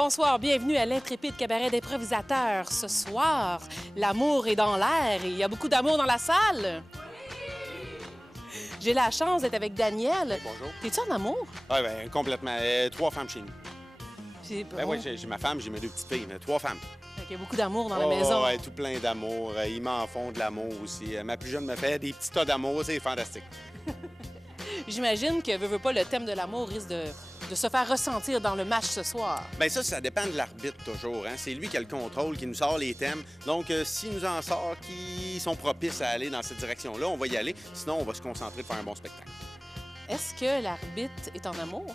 Bonsoir, bienvenue à l'intrépide cabaret d'improvisateurs. Ce soir, l'amour est dans l'air et il y a beaucoup d'amour dans la salle. J'ai la chance d'être avec Daniel. Bonjour. T'es-tu en amour? Oui, bien, complètement. 3 femmes chez nous. C'est bon. Ben oui, j'ai ma femme, j'ai mes 2 petites filles, mais 3 femmes. Il y a beaucoup d'amour dans la maison. Oui, tout plein d'amour. Ils m'en font de l'amour aussi. Ma plus jeune me fait des petits tas d'amour, c'est fantastique. J'imagine que, veux pas, le thème de l'amour risque de se faire ressentir dans le match ce soir. Bien ça dépend de l'arbitre toujours. Hein? C'est lui qui a le contrôle, qui nous sort les thèmes. Donc, s'il nous en sort qui sont propices à aller dans cette direction-là, on va y aller. Sinon, on va se concentrer pour faire un bon spectacle. Est-ce que l'arbitre est en amour?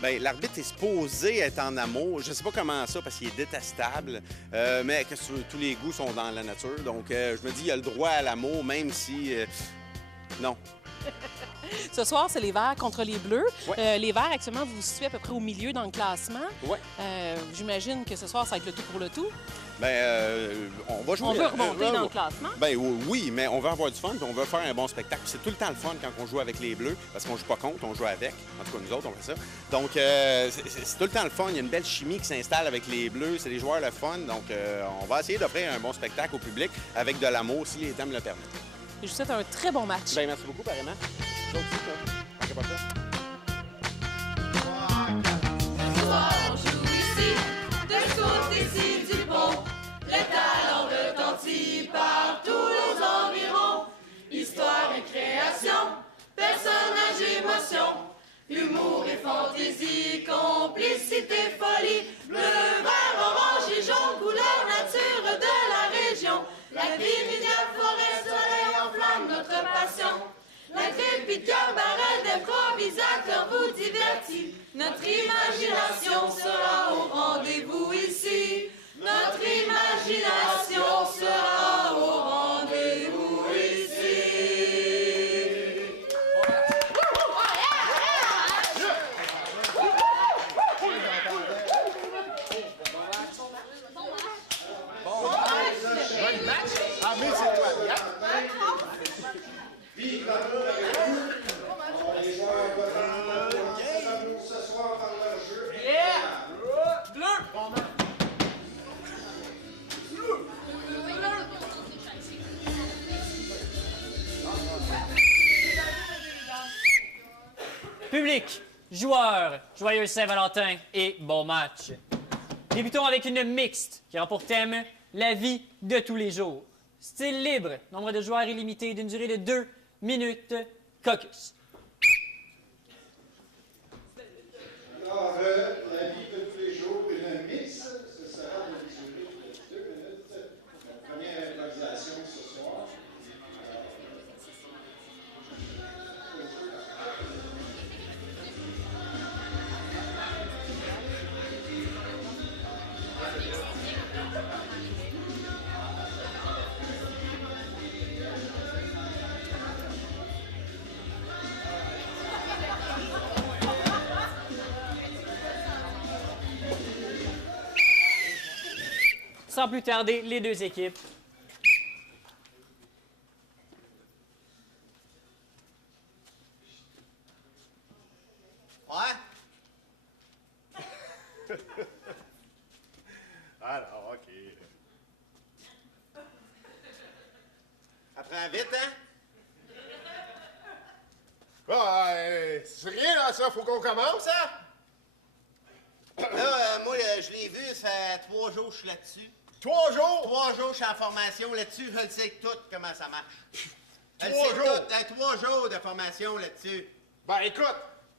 Bien, l'arbitre est supposé être en amour. Je sais pas comment ça, parce qu'il est détestable. Mais que tous les goûts sont dans la nature. Donc, je me dis, il a le droit à l'amour, même si... non. Ce soir, c'est les Verts contre les Bleus. Ouais. Les Verts, actuellement, vous vous situez à peu près au milieu dans le classement. Oui. J'imagine que ce soir, ça va être le tout pour le tout. Bien, on va jouer... On veut remonter dans le classement. Bien, oui, mais on veut avoir du fun, puis on veut faire un bon spectacle. C'est tout le temps le fun quand on joue avec les Bleus, parce qu'on joue pas contre, on joue avec. En tout cas, nous autres, on fait ça. Donc, c'est tout le temps le fun. Il y a une belle chimie qui s'installe avec les Bleus. C'est des joueurs le fun. Donc, on va essayer d'offrir un bon spectacle au public avec de l'amour, si les thèmes le permettent. Et je vous souhaite un très bon match. Bien, merci beaucoup, apparemment. Ça aussi, ça. OK, pas ça. Ce soir, on joue ici, de ce côté-ci du pont. Le talent retentit par tous les environs. Histoire et création, personnages, émotion. Humour et fantaisie, complicité, folie. Bleu, vert, orange et jaune, couleur nature de la région. La rivière, forêt, soleil enflamme notre passion. L'intrépide cabaret d'improvisateurs vous divertit. Notre imagination sera au rendez-vous ici. Notre imagination sera au rendez-vous ici. Ah, mais c'est toi, bien. Vive l'amour avec vous. Les joueurs doivent rendre l'amour ce soir par leur jeu. Public, joueurs, joyeux Saint-Valentin et bon match. Débutons avec une mixte qui aura pour thème la vie de tous les jours. Style libre, nombre de joueurs illimité d'une durée de 2 minutes, caucus. Alors, la vie de tous les jours, une mix, ce sera une durée de 2 minutes. La première improvisation ce soir. Sans plus tarder, les deux équipes. Ouais? Alors, OK. Apprends vite, hein? C'est rien, là, ça. Faut qu'on commence, hein? Là, moi, je l'ai vu, ça fait 3 jours que je suis là-dessus. 3 jours? 3 jours, je suis en formation là-dessus. Je le sais tout comment ça marche. Je le 3 sais jours? tout. 3 jours de formation là-dessus. Ben, écoute,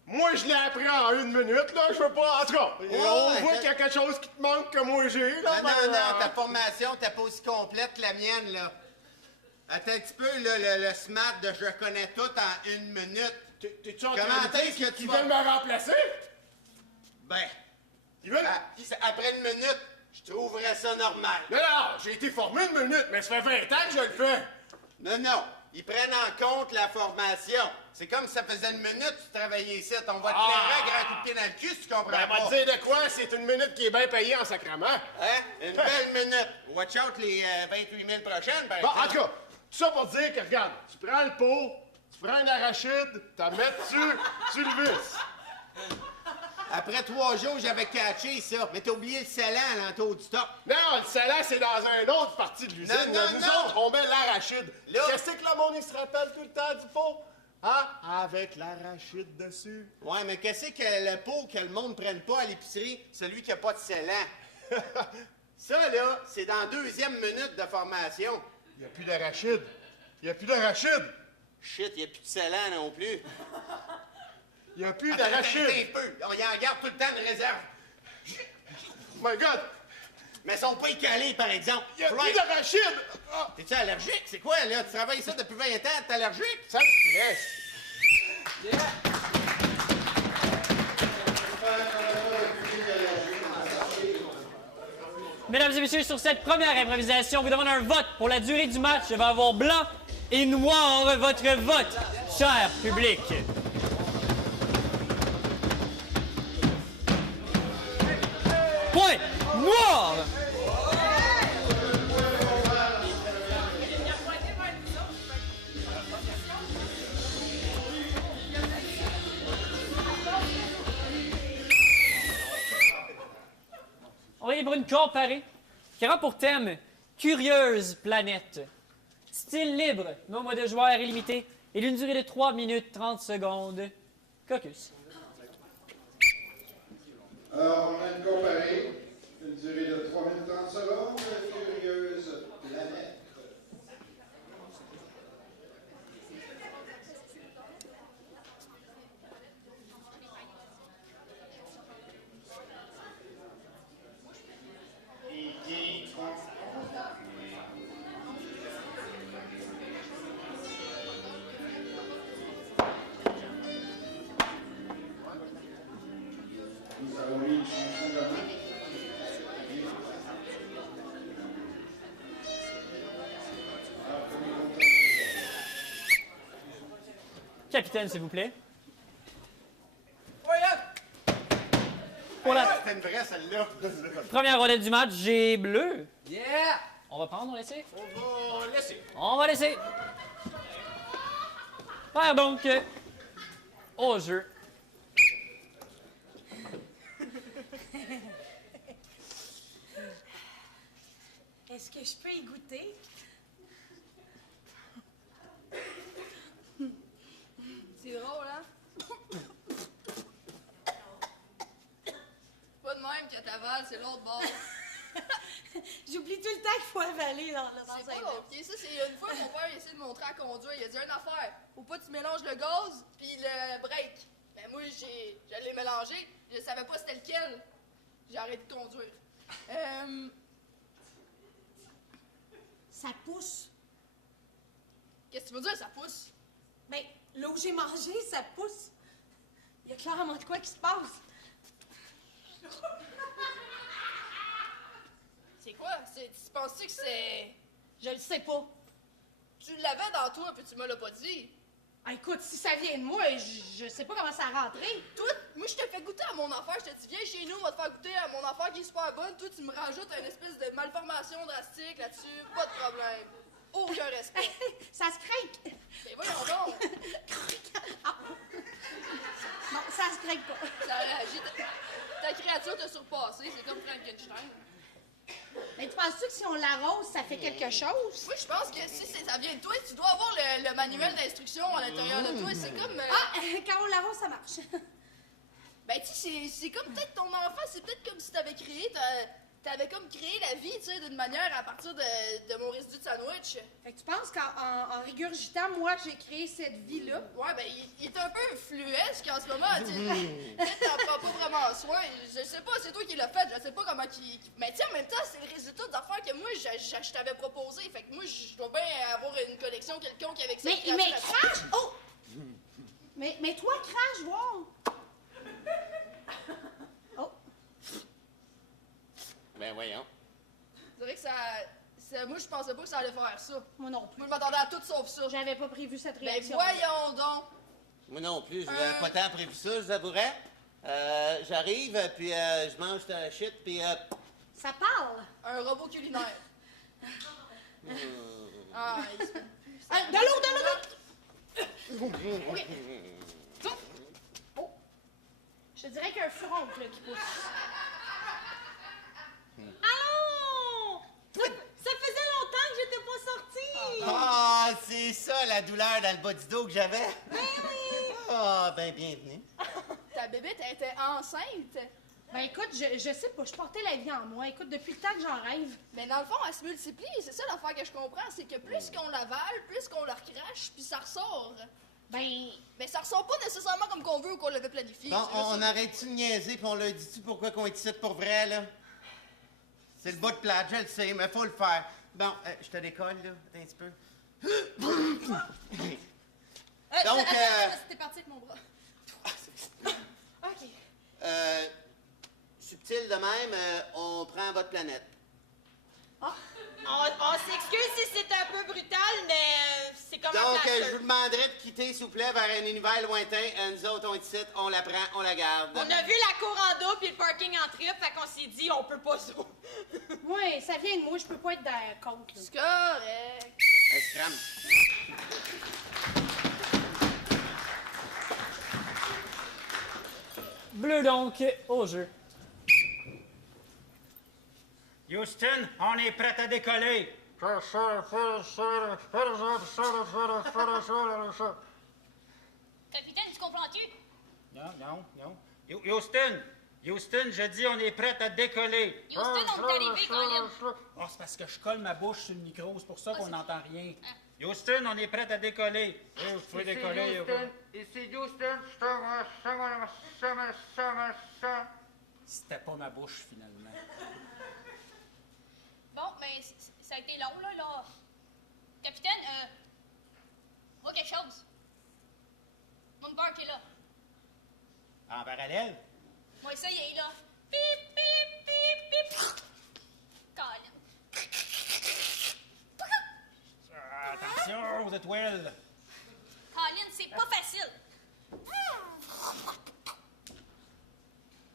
moi, je l'ai appris en 1 minute, là. Je veux pas... En tout cas, on voit qu'il y a quelque chose qui te manque que moi, j'ai, là. Non, ta formation, t'es pas aussi complète que la mienne, là. Attends un petit peu, là, le smart de « je connais tout en 1 minute ». T'es-tu en Comment train de dire est-ce que tu qu'ils vas- veulent me remplacer? Ben, Ils veulent... après 1 minute, je trouverais ça normal. Non, j'ai été formé 1 minute, mais ça fait 20 ans que je le fais. Non, ils prennent en compte la formation. C'est comme si ça faisait 1 minute que tu travaillais ici. On va te clairer à grand coup de pied dans le cul si tu comprends Ben, pas. va te dire de quoi? C'est 1 minute qui est bien payée en sacrament. Hein? Une belle minute. Watch out les 28 000 prochaines, par Bon, exemple. en tout cas, tout ça pour dire que, regarde, tu prends le pot, tu prends un arachide, t'en mets dessus, tu le visses. Après 3 jours, j'avais catché ça. Mais t'as oublié le scellant à l'entour du top. Non, le salade, c'est dans une autre partie de l'usine. Non, non, Nous non. autres, on met l'arachide. Là. Qu'est-ce que le monde, il se rappelle tout le temps du pot? Hein? Avec l'arachide dessus. Ouais, mais qu'est-ce que le pot que le monde ne prenne pas à l'épicerie? Celui qui a pas de scellant. Ça, là, c'est dans la 2e minute de formation. Il n'y a plus d'arachide. Il n'y a plus d'arachide. Shit, il n'y a plus de scellant non plus. Il n'y a plus Attends, d'arachide. un peu. On y en garde tout le temps de réserve. My God! Mais ils sont pas écalés, par exemple. Il n'y a plus d'arachide! Ah, T'es-tu allergique? C'est quoi, là? Tu travailles ça depuis 20 ans, t'es allergique? ça me stresse. Mesdames et messieurs, sur cette première improvisation, vous demande un vote pour la durée du match. Je vais avoir blanc et noir votre vote, cher public. Point noir. On va y aller pour une comparée qui aura pour thème Curieuse planète. Style libre, nombre de joueurs illimité et d'une durée de 3 minutes 30 secondes. Caucus. Alors, on a une comparée, une durée de 3 minutes 30 secondes, curieuse planète. Nous avons eu une chanson de main. Capitaine, s'il vous plaît. Pour la C'était une vraie, celle-là. première rondelle du match, j'ai bleu. Yeah! On va prendre, on va laisser? On va laisser. On va laisser. Faire donc au jeu. Est-ce que je peux y goûter? C'est drôle, hein? Pas de même que t'avales, c'est l'autre bord. J'oublie tout le temps qu'il faut avaler dans C'est pas compliqué. Ça, c'est une fois mon père a essayé de montrer à conduire. Il a dit une affaire. Faut pas que tu mélanges le gaz puis le break. Ben moi, je l'ai mélangé. Je savais pas c'était lequel. J'ai arrêté de conduire. Ça pousse. Qu'est-ce que tu veux dire, ça pousse? Ben, là où j'ai mangé, ça pousse. Il y a clairement de quoi qui se passe. C'est quoi? Tu penses-tu que c'est... Je le sais pas. Tu l'avais dans toi puis tu me l'as pas dit. Ah, écoute, si ça vient de moi, je sais pas comment ça a rentré. Toi, moi, je te fais goûter à mon affaire. Je te dis, viens chez nous, on va te faire goûter à mon affaire qui est super bonne. Toi, tu me rajoutes une espèce de malformation drastique là-dessus. Pas de problème. Aucun respect. Ça se craque. Mais voyons donc. Non, ça se craque pas. Ça réagit. Ta créature t'a surpassé. C'est comme Frankenstein. Mais tu penses-tu que si on l'arrose, ça fait quelque chose? Moi, je pense que si ça vient de toi, tu dois avoir le manuel d'instruction à l'intérieur de toi. C'est comme... Ah, quand on l'arrose, ça marche. Ben, tu sais, c'est comme peut-être ton enfant, c'est peut-être comme si t'avais créé... T'avais comme créé la vie, tu sais, d'une manière à partir de mon résidu de sandwich. Fait que tu penses qu'en régurgitant, moi, j'ai créé cette vie-là? Ouais, ben, il est un peu fluesque en ce moment, tu sais. Peut-être t'en prends pas vraiment soin. Je sais pas, c'est toi qui l'as fait, je sais pas comment Mais tu sais, en même temps, c'est le résultat d'affaires que moi, je t'avais proposé. Fait que moi, je dois bien avoir une connexion quelconque avec ça. Mais crache! Oh! Mais toi, crache, voir! Oh! Ben voyons. C'est vrai que moi, je pensais pas que ça allait faire ça. Moi non plus. Moi, je m'attendais à tout sauf ça. J'avais pas prévu cette Ben réaction. voyons donc! Moi non plus, je n'avais pas tant prévu ça, je vous avouerais. J'arrive, puis je mange ta shit, puis... Ça parle! Un robot culinaire. Ah, il se... De l'eau! OK. Oh! Je te dirais qu'un furon pompe là, qui pousse. Allô? Ça faisait longtemps que j'étais pas sortie! Ah, c'est ça, la douleur dans le bas du dos que j'avais? Ben oui! Ah, ben bienvenue. Ta bébête était enceinte. Ben écoute, je sais pas, je portais la vie en moi. Écoute, depuis le temps que j'en rêve. Mais dans le fond, elle se multiplie. C'est ça l'affaire que je comprends. C'est que plus qu'on l'avale, plus qu'on la recrache, puis ça ressort. Ben, Mais ça ressort pas nécessairement comme qu'on veut ou qu'on l'avait planifié. Bon, C'est juste on arrête-tu de niaiser, puis on leur dit-tu pourquoi qu'on est ici pour vrai, là? C'est le bas de plate, je le sais, mais faut le faire. Bon, je te décolle, là, attends un petit peu. Donc, C'était parti avec mon bras. OK. subtil de même, on prend votre planète. on s'excuse si c'est un peu brutal, mais c'est comme Donc, je vous demanderai de quitter, s'il vous plaît, vers un univers lointain. Nous autres, on est ici, on la prend, on la garde. On a vu la cour en dos puis le parking en triple, fait qu'on s'est dit on peut pas ça. Ouais, ça vient de moi, je peux pas être dans la côte. C'est correct. Scram. Bleu donc, au jeu. Houston, on est prêt à décoller. Capitaine, tu comprends-tu? Non. Houston, je dis on est prêt à décoller. Houston, on est arrivé, Colin. Oh, c'est parce que je colle ma bouche sur le micro, c'est pour ça qu'on n'entend rien. Houston, on est prêt à décoller. Vous pouvez décoller. Ici Houston, C'était pas ma bouche, finalement. Bon, mais ça a été long, là. Capitaine, vois quelque chose. Mon barque est là. En parallèle? Moi, ça, il est là. Pip, pip, pip, pip. Colin. Attention aux étoiles. Colin, c'est pas facile.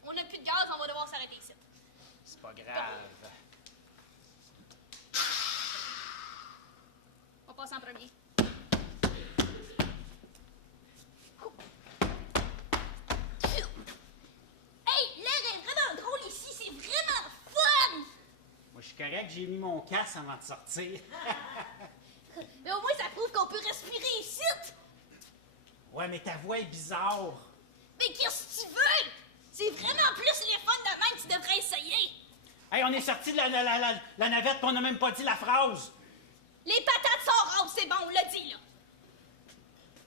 On n'a plus de gaz, on va devoir s'arrêter ici. C'est pas grave. On passe en premier. Hey, l'air est vraiment drôle ici, c'est vraiment fun! Moi, je suis correct, j'ai mis mon casque avant de sortir. Mais au moins, ça prouve qu'on peut respirer ici! Ouais, mais ta voix est bizarre. Mais qu'est-ce que tu veux? C'est vraiment plus les fun de même, tu devrais essayer! Hey, on est sorti de la navette, puis on n'a même pas dit la phrase. Les patates sont roses, c'est bon, on l'a dit, là!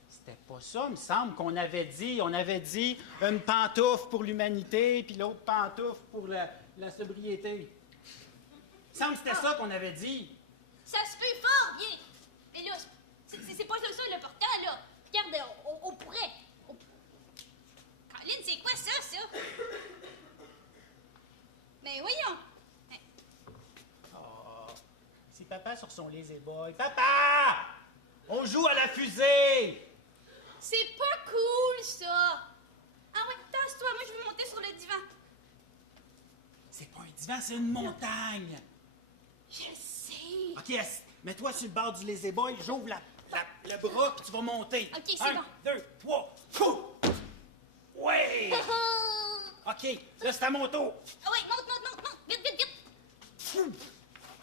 C'était pas ça, il me semble, qu'on avait dit. On avait dit une pantoufle pour l'humanité, puis l'autre pantoufle pour la sobriété. Il me semble que c'était ça qu'on avait dit. Ça se fait fort bien! Mais là, c'est pas ça le portant, là! Regarde, on pourrait... Colin, c'est quoi ça? Mais voyons! Oh, c'est papa sur son lazy boy. Papa! On joue à la fusée! C'est pas cool, ça! Ah ouais, tasse-toi, moi je veux monter sur le divan. C'est pas un divan, c'est une montagne. Je sais. OK, mets-toi sur le bord du lazy boy, j'ouvre le bras, puis tu vas monter. OK, c'est 1, bon. 2, 3, fou! Ouais! OK, là, c'est à mon tour. Ah ouais, monte! Vite!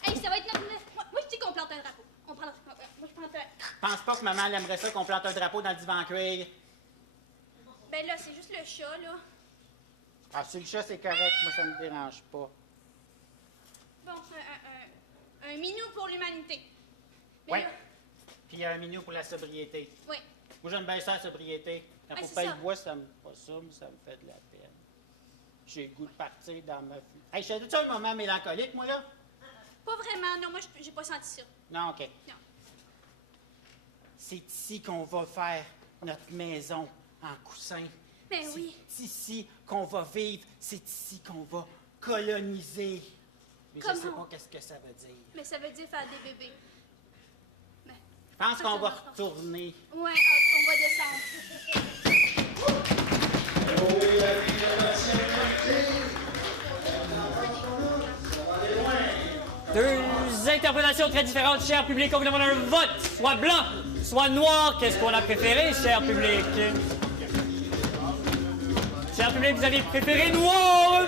Hey, ça va être notre... Moi, je dis qu'on plante un drapeau. On prend... Moi, je plante un... Pense pas que maman elle aimerait ça qu'on plante un drapeau dans le divan en cuir. Ben là, c'est juste le chat, là. Ah, si le chat, c'est correct, moi, ça me dérange pas. Bon, un minou pour l'humanité. Mais Ouais. là- Puis il y a un minou pour la sobriété. Oui. Moi, j'aime bien ça, la sobriété. Quand Ouais, faut c'est pas ça. le bois, ça me fait de la peine. J'ai le goût de partir dans ma vie. Hey, je fais un moment mélancolique, moi, là? Pas vraiment, non, moi, j'ai pas senti ça. Non, OK. Non. C'est ici qu'on va faire notre maison en coussin. Ben oui. C'est ici qu'on va vivre. C'est ici qu'on va coloniser. Mais je sais Comment? pas qu'est-ce que ça veut dire. Mais ça veut dire faire des bébés. Ben, Je pense ça, qu'on ça va va. retourner. Ouais, on va descendre. Deux interprétations très différentes, cher public. On vous demande un vote, soit blanc, soit noir. Qu'est-ce qu'on a préféré, cher public? Cher public, vous avez préféré noir?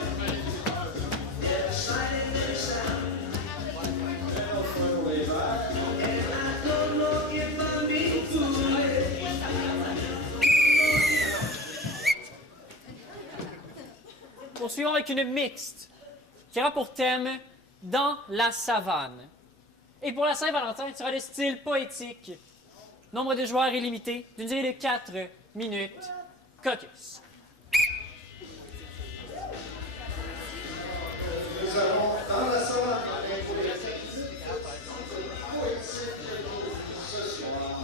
Poursuivons avec une mixte qui aura pour thème « Dans la savane ». Et pour la Saint-Valentin, il sera de style poétique. Nombre de joueurs illimité, d'une durée de 4 minutes. Caucus. Nous avons dans la savane pour les activités poétiques ce soir.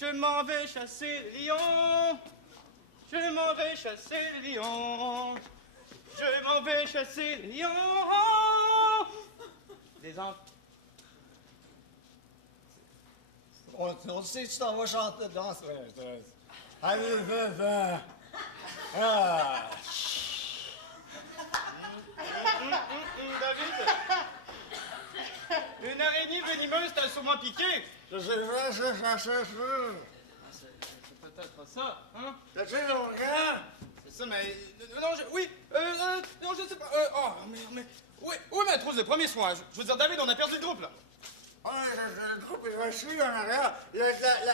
Je m'en vais chasser le lion. Je m'en vais chasser le lion. Je m'en vais chasser le lion. Des enfants. On sait que tu t'en vas chanter dedans. Allez, David, une araignée venimeuse t'a sûrement piqué. C'est peut-être ça, hein? T'as fait mon gars? C'est ça, mais... Non, non, je sais pas. Oh, mais... Oui, mais trousse de premiers soins. Je veux dire, David, on a perdu le groupe, là. Ah, le groupe est resté en arrière.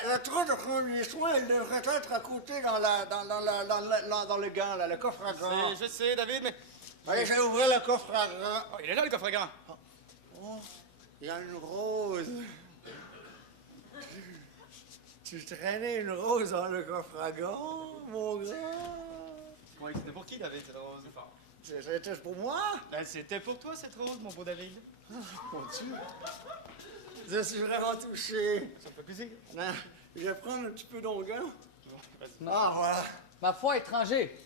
La trousse de premiers soins, elle devrait être à côté dans le gant, là, le coffre à gants. Je sais, David, mais... Allez, j'ai ouvert le coffre à gants. Oh, il est là, le coffre à gants. Oh, il y a une rose. Tu traînais une rose dans le coffre à gants, mon gars? Oui, c'était pour qui, David, cette rose? C'était pour moi? Ben, c'était pour toi, cette rose, mon beau David. Oh, mon Dieu. Je suis vraiment touché. Ça me fait plaisir. Non, je vais prendre un petit peu d'onguent. Ah, voilà. Ma foi, étranger,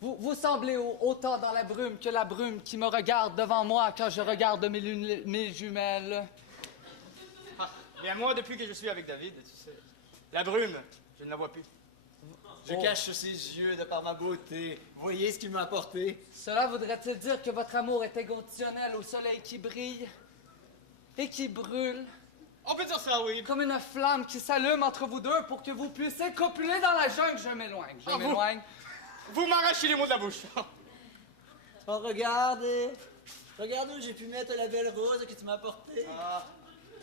vous semblez autant dans la brume que la brume qui me regarde devant moi quand je regarde mes jumelles. Ah, bien moi, depuis que je suis avec David, tu sais, la brume, je ne la vois plus. Je cache ses yeux de par ma beauté. Voyez ce qu'il m'a apporté. Cela voudrait-il dire que votre amour est inconditionnel au soleil qui brille et qui brûle? On peut dire ça, oui. Comme une flamme qui s'allume entre vous deux pour que vous puissiez copuler dans la jungle. Je m'éloigne, je m'éloigne. Vous m'arrachez les mots de la bouche. Oh, regardez. Regarde où j'ai pu mettre la belle rose que tu m'as apportée. Ah.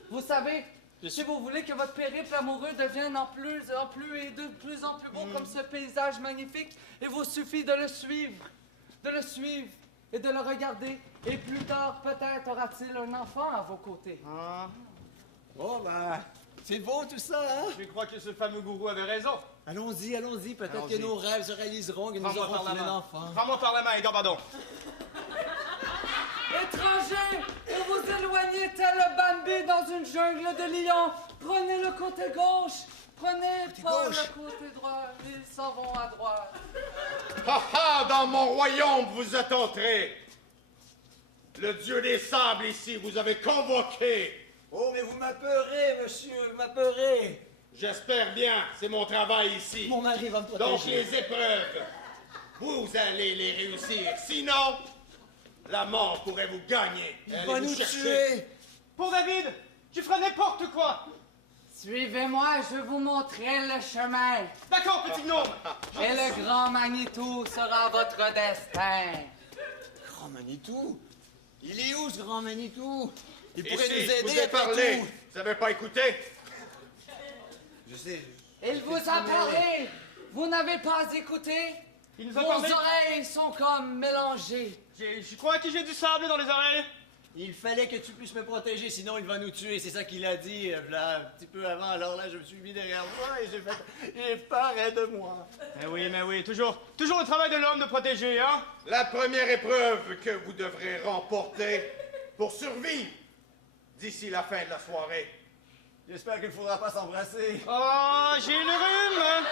Vous savez, si vous voulez que votre périple amoureux devienne de plus en plus beau comme ce paysage magnifique, il vous suffit de le suivre et de le regarder. Et plus tard, peut-être aura-t-il un enfant à vos côtés. Ah. Oh, ben, c'est beau tout ça, hein? Je crois que ce fameux gourou avait raison. Allons-y, allons-y. Peut-être que nos rêves se réaliseront, que nous Prends-moi aurons par la un main. enfant. Prends-moi par la main, Edgar Bardon. Étranger, vous vous éloignez tel le Bambi dans une jungle de lions. Prenez le côté gauche. Prenez pas le côté droit. Ils s'en vont à droite. Ha ha! Dans mon royaume, vous êtes entrés. Le dieu des sables ici vous avez convoqué. Oh, mais vous m'apeurez, monsieur, vous m'apeurez. J'espère bien, c'est mon travail ici. Mon mari va me protéger. Donc les épreuves, vous allez les réussir. Sinon, la mort pourrait vous gagner. Il va nous tuer. Pour David, tu feras n'importe quoi. Suivez-moi, je vous montrerai le chemin. D'accord, petit gnome. Et le grand Manitou sera votre destin. Grand Manitou? Il est où, ce grand Manitou? Il Et pourrait si nous je aider vous ai après parlé, tout. vous n'avez pas écouté? Je sais. Il vous a parlé. Vous n'avez pas écouté? Il nous a Vos parlé. oreilles sont comme mélangées. Je crois que j'ai du sable dans les oreilles. Il fallait que tu puisses me protéger, sinon il va nous tuer. C'est ça qu'il a dit là, un petit peu avant. Alors là, je me suis mis derrière moi et j'ai peur, aide-moi. Mais oui, toujours le travail de l'homme de protéger, hein? La première épreuve que vous devrez remporter pour survivre d'ici la fin de la soirée, J'espère qu'il ne faudra pas s'embrasser. Oh, j'ai le rhume!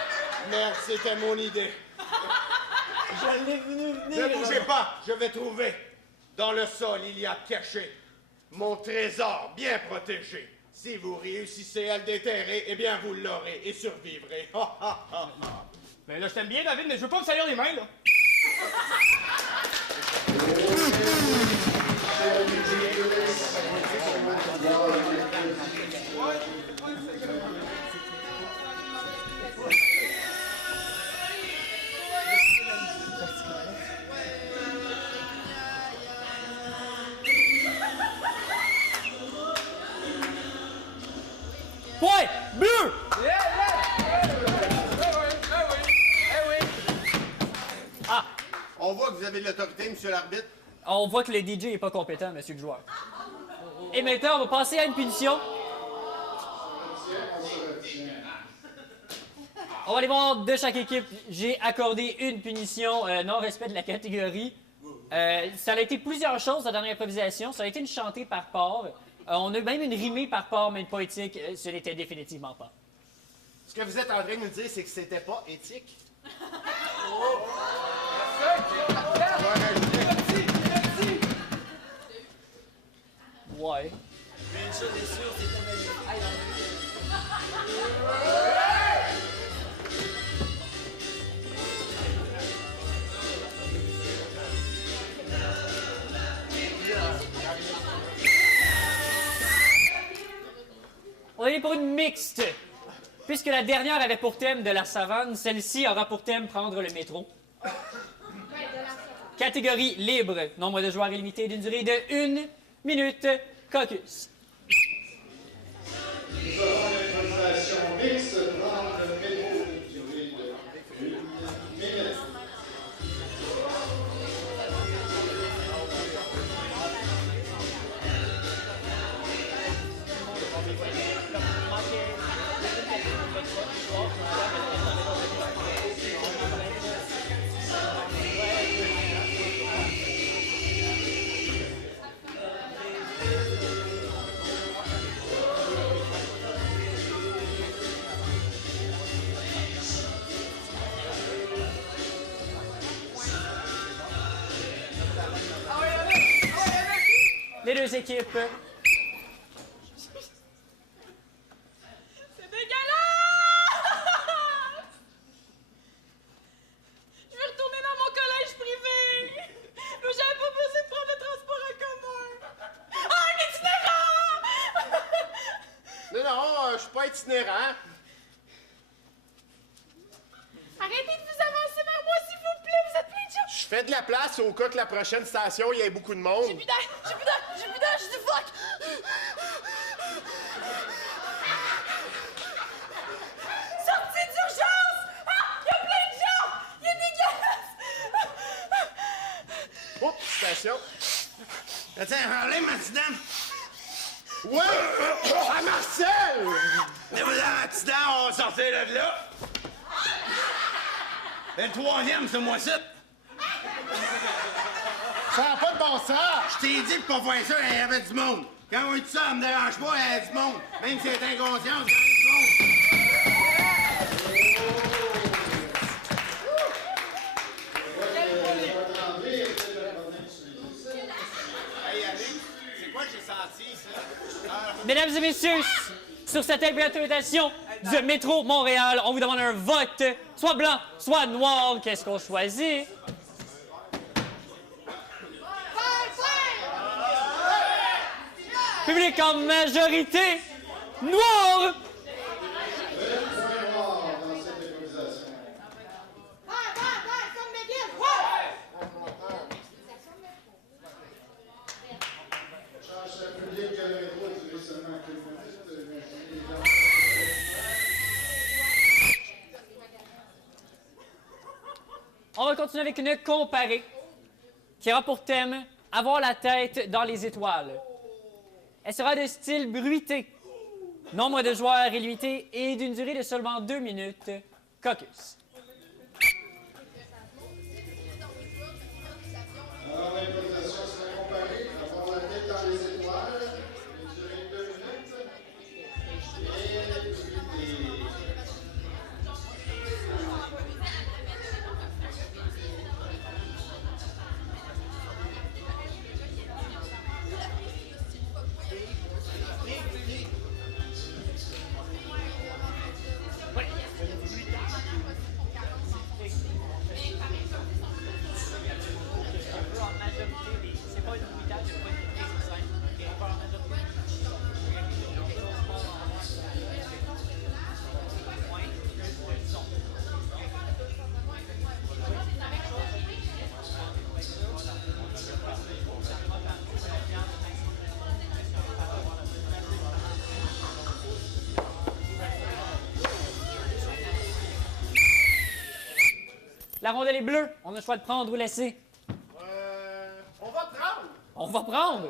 Merde, c'était mon idée. Je l'ai venu venir. Ne bougez pas, je vais trouver. Dans le sol, il y a caché mon trésor bien protégé. Si vous réussissez à le déterrer, eh bien, vous l'aurez et survivrez. Ben là, je t'aime bien, David, mais je veux pas me salir les mains, là. Point bleu! Ah! On voit que vous avez de l'autorité, monsieur l'arbitre. On voit que le DJ n'est pas compétent, monsieur le joueur. Et maintenant, on va passer à une punition. On va aller voir de chaque équipe. J'ai accordé une punition non-respect de la catégorie. Ça a été plusieurs choses la dernière improvisation. Ça a été une chantée par part. On a même une rimée par part, mais une poétique. Ce n'était définitivement pas. Ce que vous êtes en train de nous dire, c'est que c'était pas éthique. Ouais. Une chose est sûre, c'est qu'on On est pour une mixte. Puisque la dernière avait pour thème de la savane, celle-ci aura pour thème prendre le métro. Catégorie libre. Nombre de joueurs illimité d'une durée de 1 minute. Caucus. Nous avons l'improvisation mixte, prendre le métro d'une durée de 1 minute. Les deux équipes. C'est dégueulasse! Je veux retourner dans mon collège privé! Où j'avais pas besoin de prendre le transport en commun! Ah, un itinérant! Non, je suis pas itinérant. Arrêtez de vous avancer vers moi, s'il vous plaît! Vous êtes plein de gens! Je fais de la place au cas que la prochaine station, il y ait beaucoup de monde. J'ai plus d'air! J'ai plus d'air! J'ai plus d'air! Je suffoque! Sortie d'urgence! Ah! Il y a plein de gens! Il y a des gaz! Oups, station. Tiens, enlève ma petite dame. Ouais! À Marcel! Mais voilà, ma petite dame, on va sortir de là. Le troisième, c'est moi ça. Ça n'a pas de bon sens! Je t'ai dit pour pas faire ça, il y avait du monde. Quand on dit ça, ça me dérange pas, il y a du monde. Même si c'est inconscient, il y a du monde. C'est quoi que j'ai senti, ça? Mesdames et messieurs, sur cette interprétation du métro Montréal, on vous demande un vote, soit blanc, soit noir. Qu'est-ce qu'on choisit? Public en majorité noir. On va continuer avec une comparée qui aura pour thème avoir la tête dans les étoiles. Elle sera de style bruité. Nombre de joueurs illimité et d'une durée de seulement 2 minutes. Caucus. Alors, l'improvisation sera comparée, avoir la tête dans les étoiles, une durée de 2 minutes. La rondelle est bleue. On a le choix de prendre ou laisser. On va prendre. On va prendre.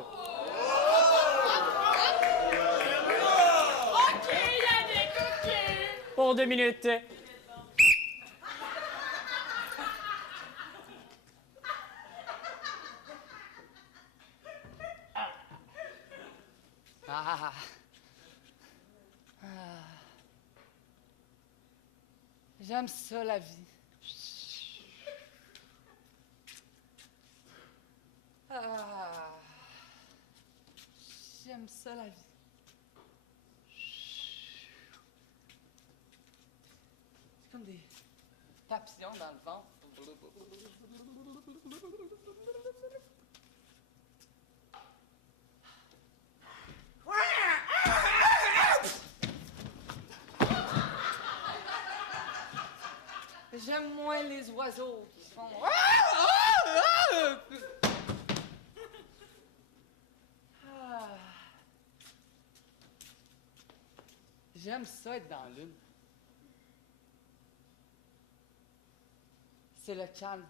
OK, Yannick, OK. Pour 2 minutes. Ah. Ah. J'aime ça, la vie. Ah. J'aime ça, la vie. C'est comme des papillons dans le ventre. J'aime moins les oiseaux qui font. Ah. J'aime ça être dans la lune. C'est le calme.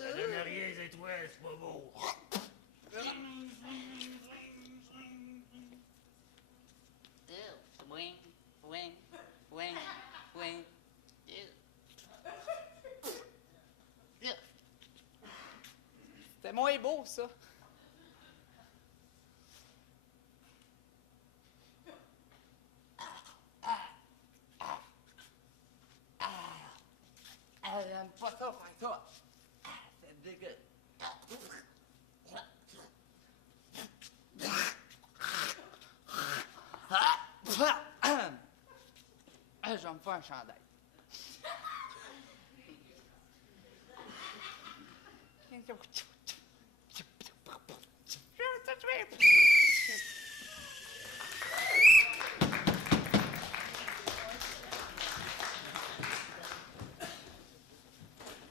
Ça donne rien, les étoiles, c'est pas beau. Wing, wing, wing, wing. C'était moins beau, ça. J'aime pas ça faire ça. C'est dégueu. Je vais me faire un chandail.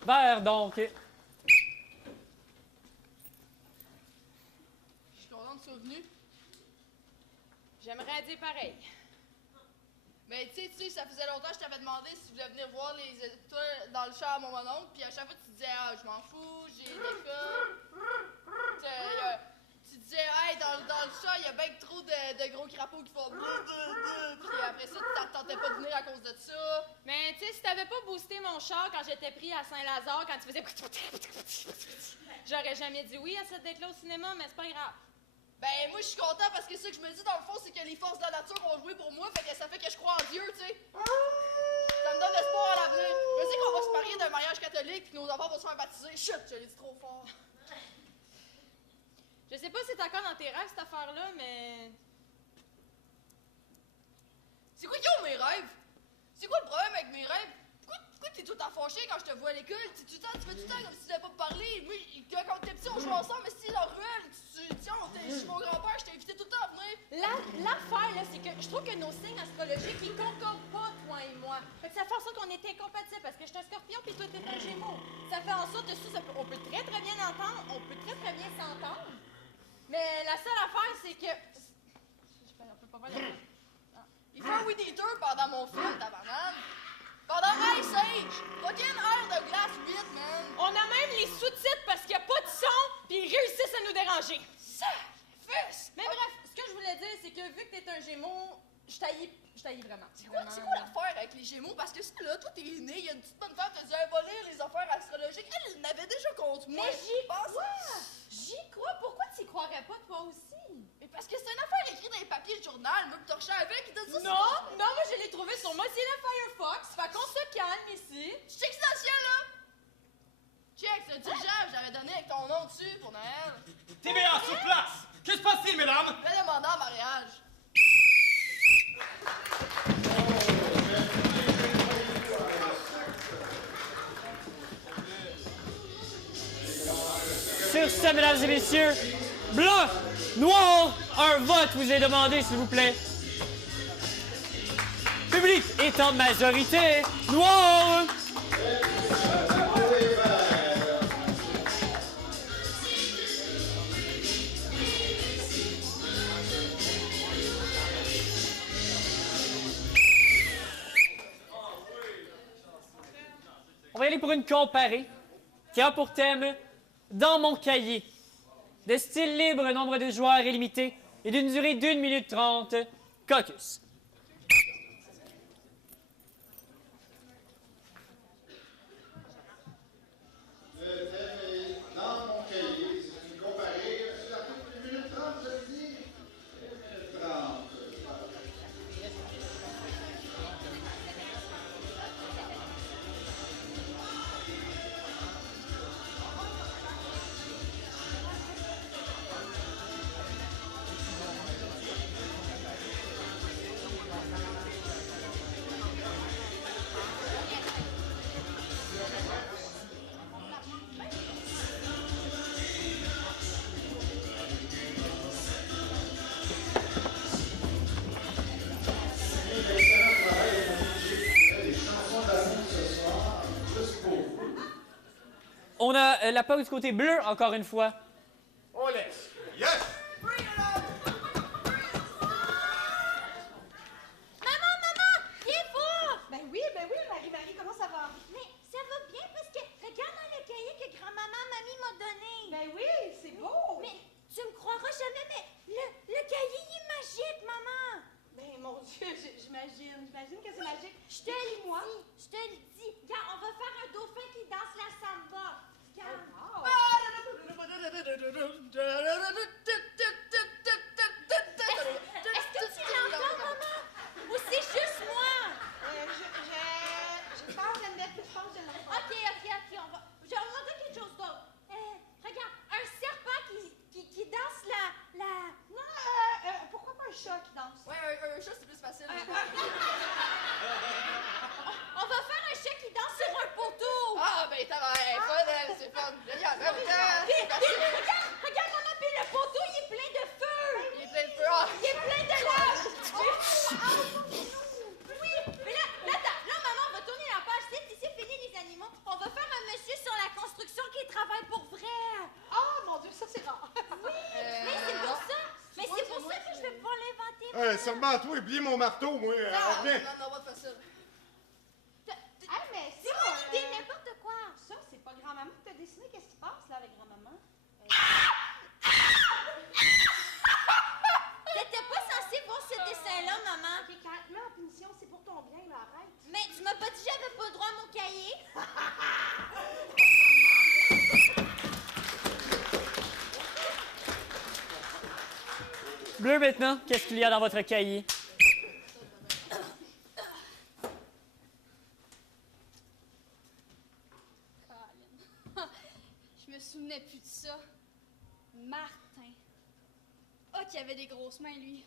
Vert, donc. Je suis contente que tu sois venu. J'aimerais dire pareil. Mais tu sais, ça faisait longtemps que je t'avais demandé si tu voulais venir voir les étoiles dans le char à mon mononcle, puis à chaque fois tu disais « Ah, je m'en fous, j'ai l'école. » Tu disais « Hey, dans le char, il y a bien trop de gros crapauds qui font « Puis après ça, tu tentais pas de venir à cause de ça. » Mais tu sais, si t'avais pas boosté mon char quand j'étais pris à Saint-Lazare, quand tu faisais... J'aurais jamais dit oui à cette date-là au cinéma, mais c'est pas grave. Ben, moi, je suis content parce que ça que je me dis, dans le fond, c'est que les forces de la nature ont joué pour moi, fait que ça fait que je crois en Dieu, tu sais. Ça me donne l'espoir à l'avenir. Je sais qu'on va se marier d'un mariage catholique, puis nos enfants vont se faire baptiser. Chut, je l'ai dit trop fort. Je sais pas si c'est encore dans tes rêves, cette affaire-là, mais... C'est quoi qui ont mes rêves? C'est quoi le problème avec mes rêves? Pourquoi t'es tout le temps fâché quand je te vois à l'école? Tu fais tout le temps comme si tu n'avais pas parlé. Moi, quand t'es petit, on jouait ensemble, mais si dans la ruelle, je suis mon grand-père, je t'ai invité tout le temps à venir. L'affaire, là, c'est que je trouve que nos signes astrologiques, ils concordent pas, toi et moi. Fait que ça fait en sorte qu'on est incompatibles, parce que je suis un scorpion puis toi, t'es un gémeau. Ça fait en sorte que on peut très très bien entendre, on peut très très bien s'entendre. Mais la seule affaire, c'est que... On peut pas voir Il fait un weed eater pendant mon film, ta banane. Pendant Ice Age! Fucking air de glace 8, man! On a même les sous-titres parce qu'il n'y a pas de son, puis ils réussissent à nous déranger. Ça! Fesse! Mais bref, ce que je voulais dire, c'est que vu que t'es un gémeau, je taillis vraiment. C'est quoi l'affaire avec les Gémeaux? Parce que ça, là, toi, t'es né, il y a une petite bonne femme qui t'a dit, elle va lire les affaires astrologiques. Elle n'avait déjà contre moi. Mais j'y crois! J'y crois! Pourquoi t'y croirais pas, toi aussi? Mais parce que c'est une affaire écrite dans les papiers de journal, moi, pis t'as reçu avec, il t'a dit ça. Non, moi, je l'ai trouvé sur Mozilla Firefox. Fait qu'on se calme ici. Tu checkes dans le ciel, là? Check, c'est un dirigeant que j'avais donné avec ton nom dessus pour Noël. TVA sur place! Que se passe-t-il, mesdames? Je vais demander en mariage. Sur ce, mesdames et messieurs, blanc, noir, un vote vous est demandé, s'il vous plaît. Public est en majorité noir. On va y aller pour une comparée qui a pour thème « Dans mon cahier ». De style libre, nombre de joueurs illimité et d'une durée d'1 minute 30. Caucus. Le thème est dans mon cahier. C'est une comparée. C'est la 1 minute 30, ça dit? 1 minute 30. On a la pause du côté bleu, encore une fois. On laisse. Yes! Maman, viens voir! Ben oui, Marie, comment ça va? Mais ça va bien parce que regarde dans le cahier que grand-maman Mamie m'a donné. Ben oui, c'est beau. Mais tu me croiras jamais, mais le cahier il est magique, maman. Ben mon Dieu, j'imagine que c'est magique. Je te le dis. Regarde, on va faire un dauphin qui danse la samba. Regarde. Est-ce que tu l'entends, maman? Ou c'est juste moi? Je pense, Annette, je pense que je l'entends. OK, on va dire quelque chose d'autre. Regarde, un serpent qui danse la... Non, pourquoi pas un chat qui danse? Ouais, un chat, c'est plus facile. On va faire un chat qui danse sur un poteau. Ah, ben, c'est fun. Regarde, Regarde, maman, puis le poteau, il est plein de feu. Il est plein de feu. Il est plein de lave. Oui, mais là, maman, on va tourner la page. C'est fini, les animaux. On va faire un monsieur sur la construction qui travaille pour vrai. Oh, mon Dieu, ça, c'est rare. Oui, mais c'est pour ça. Mais c'est pour ça que je vais pouvoir l'inventer. Seulement toi, oublie mon marteau, moi. Reviens. Non, on va faire ça. Mais c'est mon idée, n'importe quoi. Ça, c'est pas grand-maman qui t'a dessiné. Qu'est-ce qui se passe, là, avec grand-maman? T'étais pas censée voir ce dessin-là, maman. OK, mets en punition, c'est pour ton bien, là, arrête. Mais tu m'as pas dit que j'avais pas le droit à mon cahier. Bleu maintenant, qu'est-ce qu'il y a dans votre cahier? Je me souvenais plus de ça. Martin. Oh, qu'il avait des grosses mains, lui.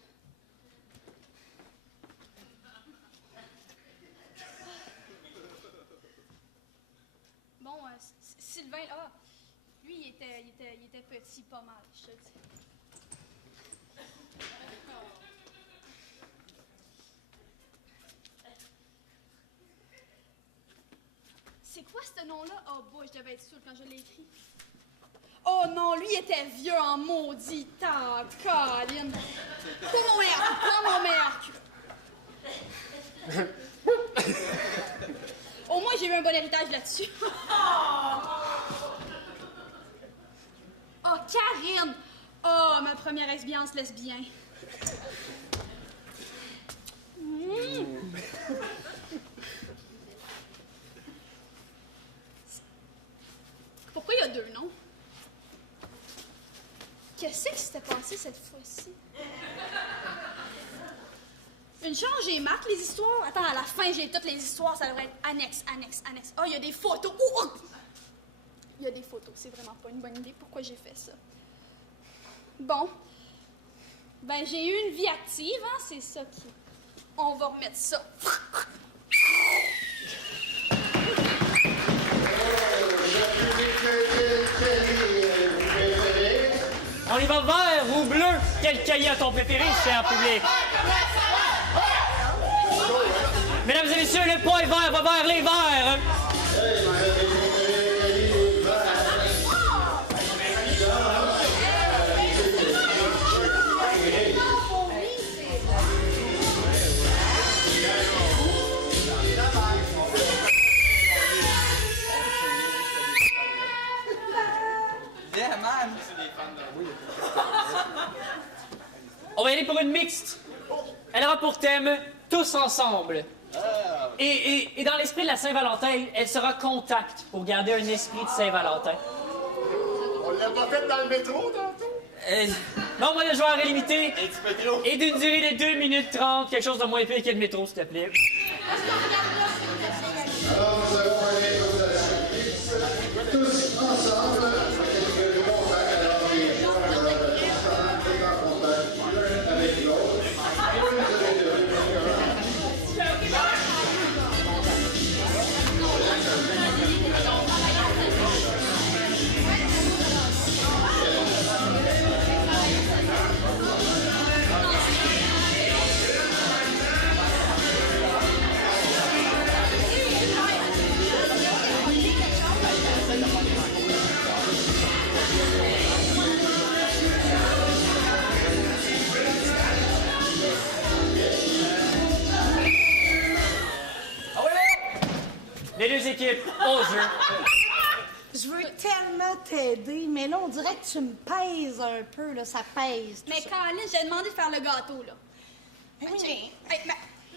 Bon, Sylvain, lui, il était petit, pas mal, je te le dis. C'est quoi ce nom-là? Oh boy, je devais être sûre quand je l'ai écrit. Oh non, lui était vieux en maudit. Caroline. Prends mon meilleur cul. Au moins, j'ai eu un bon héritage là-dessus. Oh, Karine. Oh, ma première expérience lesbienne. Pourquoi il y a deux noms? Qu'est-ce qui s'était passé cette fois-ci? Une chance, j'ai marqué les histoires. Attends, à la fin, j'ai toutes les histoires. Ça devrait être annexe. Oh, il y a des photos. Il y a des photos. C'est vraiment pas une bonne idée. Pourquoi j'ai fait ça? Bon. Ben, j'ai eu une vie active, hein. C'est ça qui... On va remettre ça. On y va vert ou bleu? Quel cahier a ton préféré, cher public? Mesdames et messieurs, le point vert va vers les verts. va y aller pour une mixte. Elle aura pour thème Tous ensemble. Et dans l'esprit de la Saint-Valentin, elle sera contact pour garder un esprit de Saint-Valentin. On l'a pas fait dans le métro, tantôt? Nombre de joueurs illimité. Et d'une durée de 2 minutes 30, quelque chose de moins épais que le métro, s'il te plaît. Alors, nous allons aller aux surprise. Tous ensemble, avec le contact. Alors, les joueurs sont en contact l'un avec l'autre. Et vous avez deviné Les deux équipes au jeu. Je veux tellement t'aider, mais là, on dirait que tu me pèses un peu, là, ça pèse. Mais Caroline, j'ai demandé de faire le gâteau, là. Oui,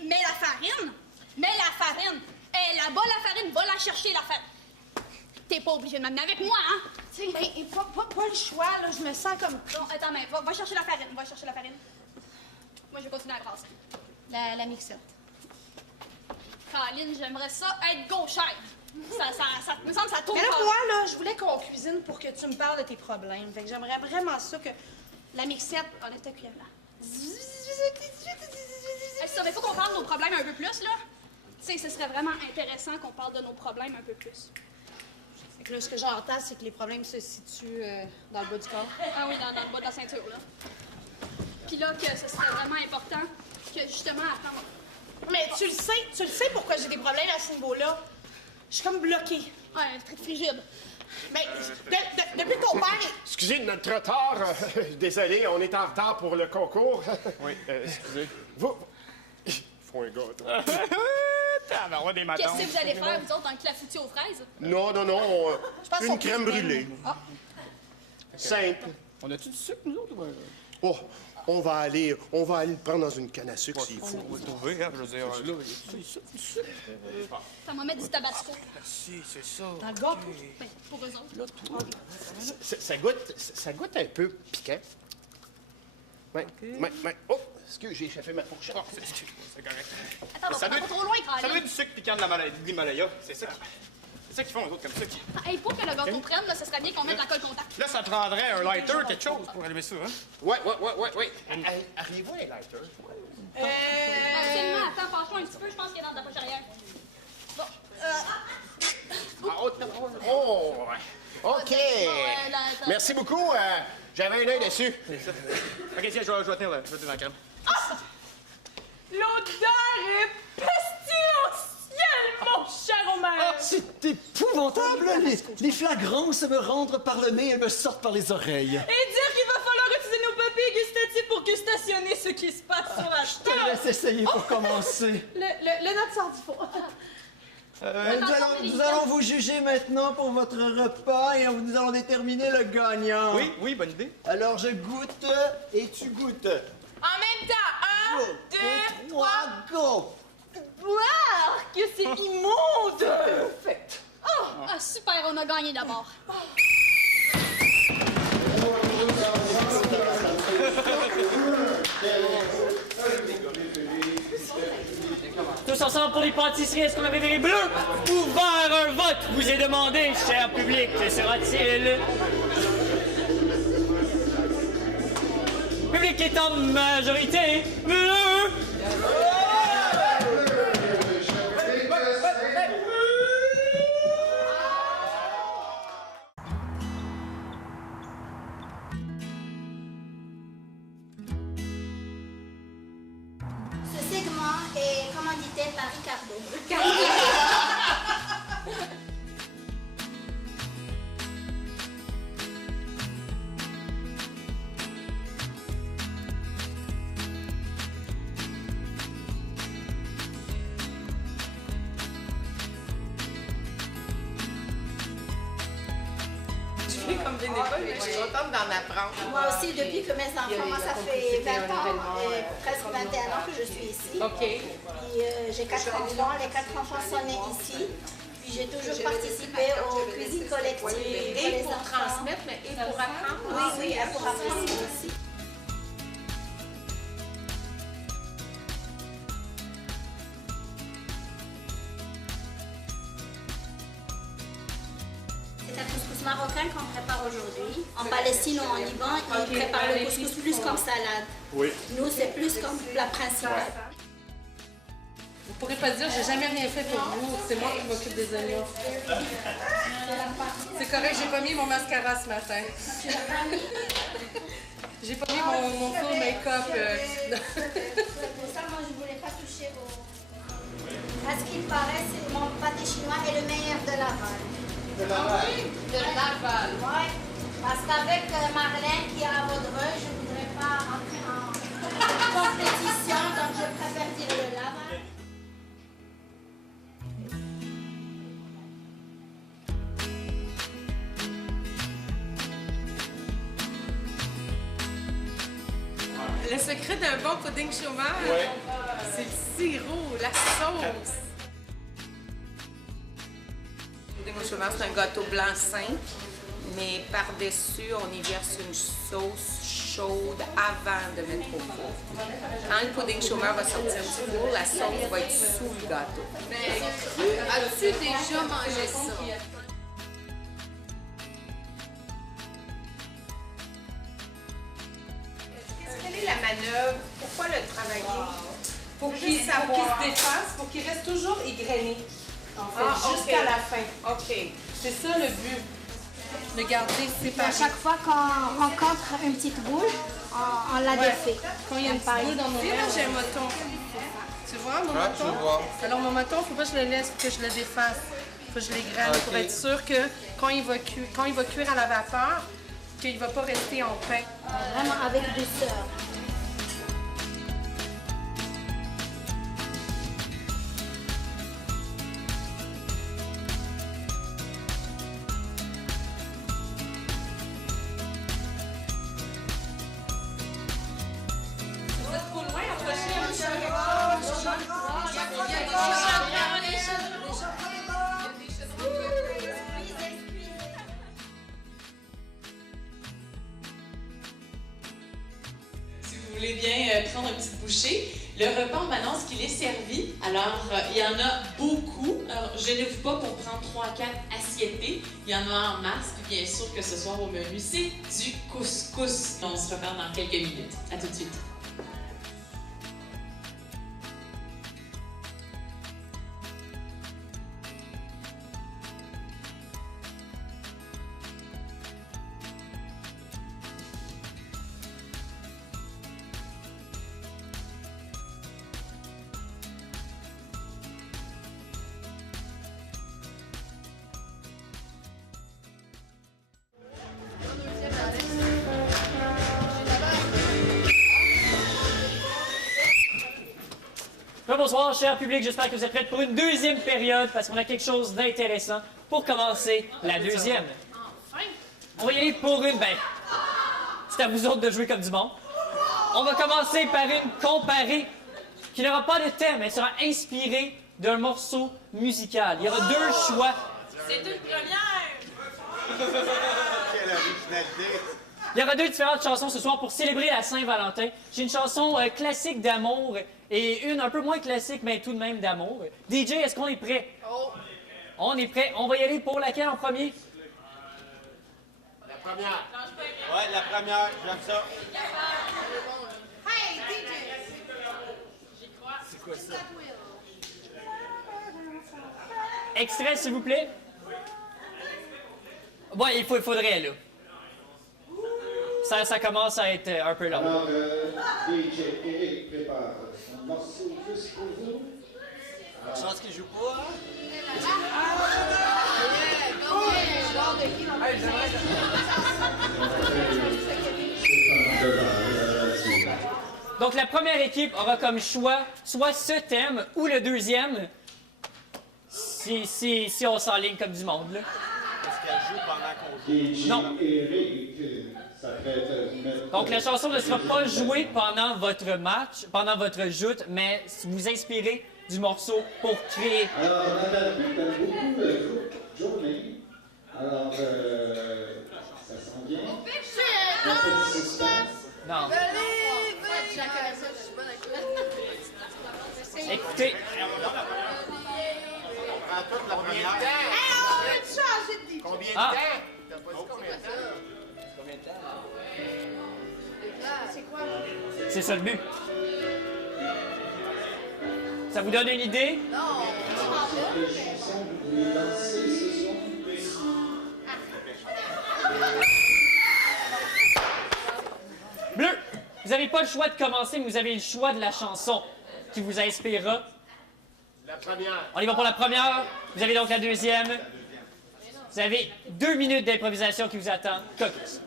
mais la farine! Mets la farine! Hé, là-bas, la farine, va la chercher, la farine! T'es pas obligé de m'amener avec moi, hein? Mais pas le choix, là, je me sens comme... Bon, attends, mais va chercher la farine, va chercher la farine. Moi, je vais continuer à brasser. La mixette. Caroline, j'aimerais ça être gauchère. Ça me semble que ça tourne Mais là, pas. moi, là, je voulais qu'on cuisine pour que tu me parles de tes problèmes. Fait que j'aimerais vraiment ça que la mixette... Enlève ta cuillère, là. Hey, tu savais pas qu'on parle de nos problèmes un peu plus, là? Tu sais, ce serait vraiment intéressant qu'on parle de nos problèmes un peu plus. Fait que là, ce que j'entends, c'est que les problèmes se situent dans le bas du corps. Ah oui, dans le bas de la ceinture, là. Puis là, que ce serait vraiment important que, justement, attendre. Mais tu le sais pourquoi j'ai des problèmes à ce niveau-là. Je suis comme bloquée. Ouais, très frigide. Mais depuis ton père... Excusez de notre retard. Désolé, on est en retard pour le concours. Oui, excusez. Vous... Il faut un gâteau. Tabarouette des matons. Qu'est-ce que vous allez faire, vous autres, dans le clafoutis aux fraises? Non, une crème brûlée. Ah. Simple. On a-tu du sucre, nous autres? Oh, on va aller le prendre dans une canne à sucre s'il faut. On va le trouver, hein, je veux dire. Là, il y a du sucre. Ça va mettre du tabasco. Merci, c'est ça. Dans le gâteau? Ben, pour eux autres. Ça goûte un peu piquant. Ouais. Oh, excuse, j'ai échappé ma fourchette. Oh, c'est correct. Attends, Ça on va doit pas trop loin, Ça doit Caroline. être du sucre piquant de l'Himalaya. C'est ça qu'ils font, les autres, comme ça. Hey, pour que le gâteau prenne, là, ce serait bien qu'on mette la colle contact. Là, ça prendrait un lighter, quelque chose, pour allumer ça, hein? Ouais. Arrivez-vous un lighter? Absolument, attends, penche-toi un petit peu, je pense qu'il est dans ta poche arrière. Bon. Oh! OK! Merci beaucoup. J'avais un œil dessus. OK, tiens, je vais tenir la crème. L'odeur est pestilentielle, mon cher Homer! C'est épouvantable! Les flagrances me rentrent par le nez et me sortent par les oreilles. Et dire qu'il va falloir utiliser nos papiers gustatifs pour gustationner ce qui se passe sur la Je te laisse essayer pour commencer. Le note sort du four. Nous allons vous juger maintenant pour votre repas et nous allons déterminer le gagnant. Oui, bonne idée. Alors je goûte et tu goûtes. En même temps, 1, 2, 3, go! Boire que c'est immonde! Ah, super, on a gagné d'abord. Tous ensemble pour les pâtisseries, est-ce qu'on avait des bleus? Ouvert un vote vous est demandé, cher public. Que sera-t-il? Public est en majorité bleu. Ce segment est commandité par Ricardo. comme bénévole, mais je suis contente d'en apprendre. Moi aussi, depuis que mes enfants, moi ça fait 20 ans, presque 21 ans que je suis ici. OK. Puis j'ai 4 enfants, les 4 enfants sont nés ici. Puis j'ai toujours participé aux cuisines collectives. Et pour transmettre, mais et pour apprendre. Oui, et pour apprendre aussi. C'est un couscous marocain qu'on prépare aujourd'hui. En Palestine ou en Liban, ils préparent le couscous plus comme salade. Oui. Nous, c'est plus comme plat principal. Vous pourrez pas dire, j'ai jamais rien fait pour vous. C'est moi qui m'occupe des oignons. C'est correct, j'ai pas mis mon mascara ce matin. J'ai pas mis mon full make-up. Pour ça, moi, je voulais pas toucher au... À ce qu'il paraît, c'est mon pâté chinois est le meilleur de Laval. De Laval? De Laval. Oui, parce qu'avec Marlène qui est à Vaudreuil, je ne voudrais pas rentrer en compétition, donc je préfère dire le Laval. Le secret d'un bon pudding chômage, c'est le sirop, la sauce. Le pudding au chômage, c'est un gâteau blanc simple, mais par-dessus, on y verse une sauce chaude avant de mettre au four. Quand le pudding chômage va sortir du four, la sauce va être sous le gâteau. Mais as-tu déjà mangé ça? Quelle est la manœuvre? Pourquoi le travailler? Pour qu'il se défasse, pour qu'il reste toujours égrené, en fait, jusqu'à la fin. OK. C'est ça le but, de garder séparé. À chaque fois qu'on rencontre une petite boule, on la défait. Quand il y a une petite boule dans nos mains, j'ai un moton. Tu vois mon moton? Alors mon moton, il ne faut pas que je le laisse, que je le défasse. Il faut que je l'égrène pour être sûr que quand il va cuire à la vapeur, qu'il ne va pas rester en pain. Vraiment avec douceur. Vous êtes trop loin, approchez un petit Si vous voulez bien prendre une petite bouchée, le repas, on m'annonce qu'il est servi. Alors, il y en a beaucoup. Alors, gênez-vous pas pour prendre 3 à 4 assiettées. Il y en a en masse. Puis bien sûr que ce soir au menu, c'est du couscous. On se reparle dans quelques minutes. À tout de suite. Bonsoir, cher public. J'espère que vous êtes prêts pour une deuxième période parce qu'on a quelque chose d'intéressant pour commencer la deuxième. On va y aller pour une... Ben, c'est à vous autres de jouer comme du monde. On va commencer par une comparée qui n'aura pas de thème. Elle sera inspirée d'un morceau musical. Il y aura 2 choix. C'est une première! Quelle originalité! Il y aura 2 différentes chansons ce soir pour célébrer la Saint-Valentin. J'ai une chanson classique d'amour et une un peu moins classique, mais tout de même d'amour. DJ, est-ce qu'on est prêt? Oh. On est prêt. On va y aller pour laquelle en premier? La première. Ouais, la première, j'aime ça. Hey, DJ! J'y crois. C'est quoi ça? Extrait, s'il vous plaît. Bon, il faudrait, là. Ça commence à être un peu long. Alors, DJ Eric prépare son morceau juste pour vous. La chance qu'il joue pas, hein? Donc, la première équipe aura comme choix soit ce thème ou le deuxième, si on s'enligne comme du monde, là. Qu'est-ce qu'il y joue pendant qu'on joue. DJ Non. Eric, ça fait mettre... Donc, la chanson ne sera pas jouée pendant votre match, pendant votre joute, mais vous inspirez du morceau pour créer. Alors, on a beaucoup le groupe Journey. Alors, ça s'en vient. Un peu de suspense. Non. Écoutez. Combien de Ah. temps? T'as pas dit combien de temps? Combien de temps? C'est quoi? C'est ça le but. Ça vous donne une idée? Non. Quelle chanson vous voulez danser ce soir? Bleu, vous n'avez pas le choix de commencer, mais vous avez le choix de la chanson qui vous inspirera. La première. On y va pour la première. Vous avez donc la deuxième. Vous avez 2 minutes d'improvisation qui vous attend. Caucus.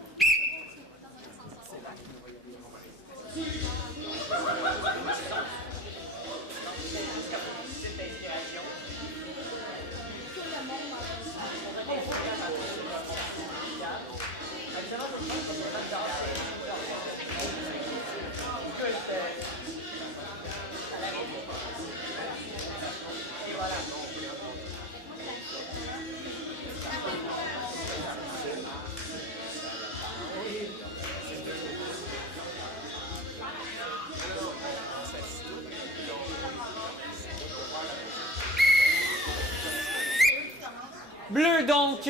Bleu, donc,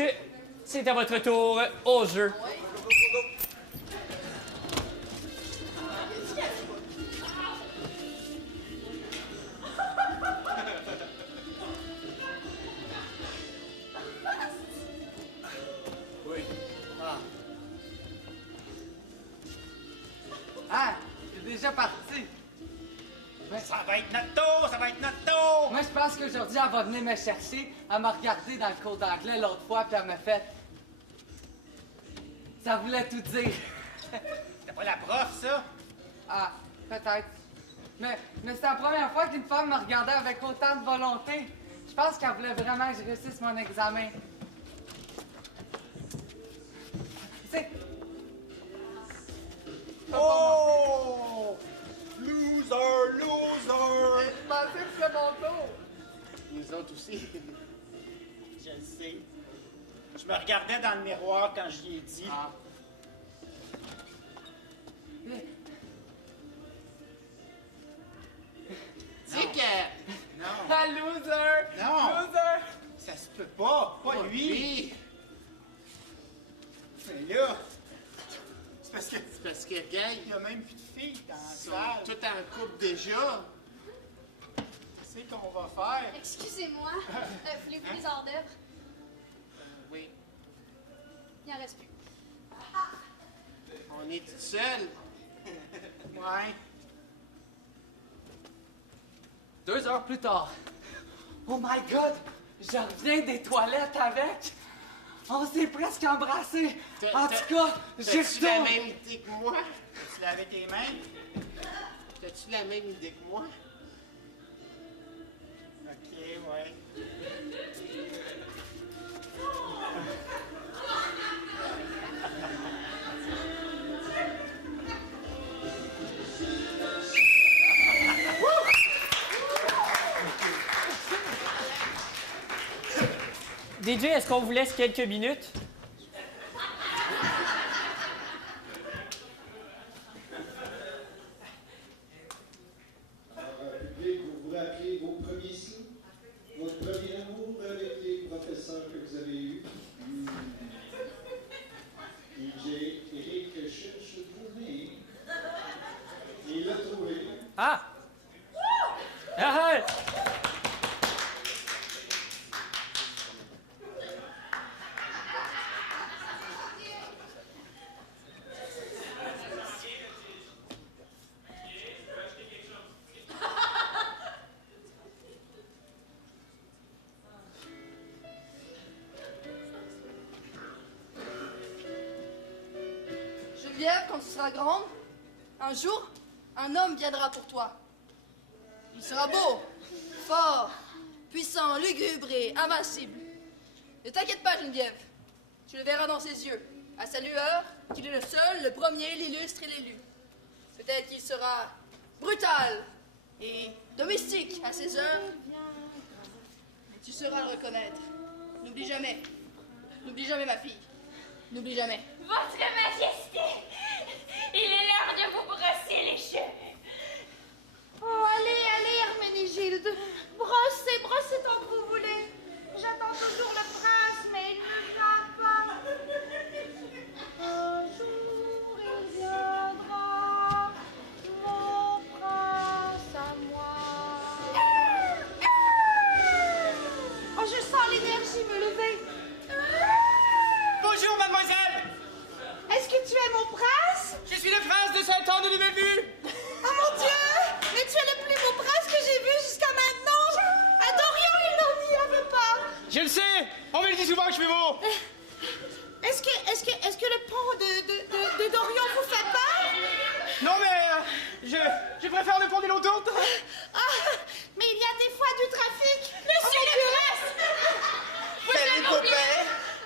c'est à votre tour au jeu. Oui. Ah. Ah, c'est déjà parti. Ça va être notre tour, ça va être notre tour! Moi, je pense qu'aujourd'hui, elle va venir me chercher. Elle m'a regardé dans le cours d'anglais l'autre fois, puis elle m'a fait... Ça voulait tout dire. C'était pas la prof, ça? Ah, peut-être. Mais c'est la première fois qu'une femme me regardait avec autant de volonté. Je pense qu'elle voulait vraiment que je réussisse mon examen. C'est... Oh! Loser, loser! Je pensais que c'était mon tour. Nous autres aussi. Je le sais. Je me regardais dans le miroir quand je lui ai dit. Ah. Dis que... Non. Ah, loser! Non! Loser! Ça se peut pas, pas lui! Mais là, c'est parce que, gars, il y a même plus de filles dans la Ils sont salle. tout en couple déjà. Qu'est-ce qu'on va faire? Excusez-moi. Voulez-vous des hors d'œuvre? Oui. Il en reste plus. On est tout seul. Ouais. 2 heures plus tard. Oh my God! Je reviens des toilettes avec. On s'est presque embrassés. En tout cas, j'ai T'as-tu la retourne. même idée que moi? Tu lavais tes mains? T'as-tu la même idée que moi? Ok, ouais. DJ, est-ce qu'on vous laisse quelques minutes? Public, vous vous rappelez vos premiers signes? Votre premier amour avec les professeurs que vous avez eus? DJ Eric cherche Journée. Il l'a trouvé. Ah! Ah! Geneviève, quand tu seras grande, un jour, un homme viendra pour toi. Il sera beau, fort, puissant, lugubre et invincible. Ne t'inquiète pas, Geneviève. Tu le verras dans ses yeux, à sa lueur, qu'il est le seul, le premier, l'illustre et l'élu. Peut-être qu'il sera brutal et domestique à ses heures, mais tu sauras le reconnaître. N'oublie jamais. N'oublie jamais, ma fille. N'oublie jamais. Votre Majesté, il est l'heure de vous brosser les cheveux. Oh, allez, Herménégilde. Brossez tant que vous voulez. J'attends toujours le prince, mais il ne vient pas. Un jour, il viendra, mon prince à moi. Oh, je sens l'énergie me lever. Bonjour, mademoiselle! Est-ce que tu es mon prince? Je suis le prince de Saint-Anne de Bellevue! Oh mon Dieu! Mais tu es le plus beau prince que j'ai vu jusqu'à maintenant! À Dorian, il n'en y avait pas! Je le sais! On me le dit souvent que je suis beau! Est-ce que le pont de Dorian vous fait peur? Non, mais je préfère le pont des Lontourtes! Ah! Mais il y a des fois du trafic! Monsieur le prince! Vous avez oublié...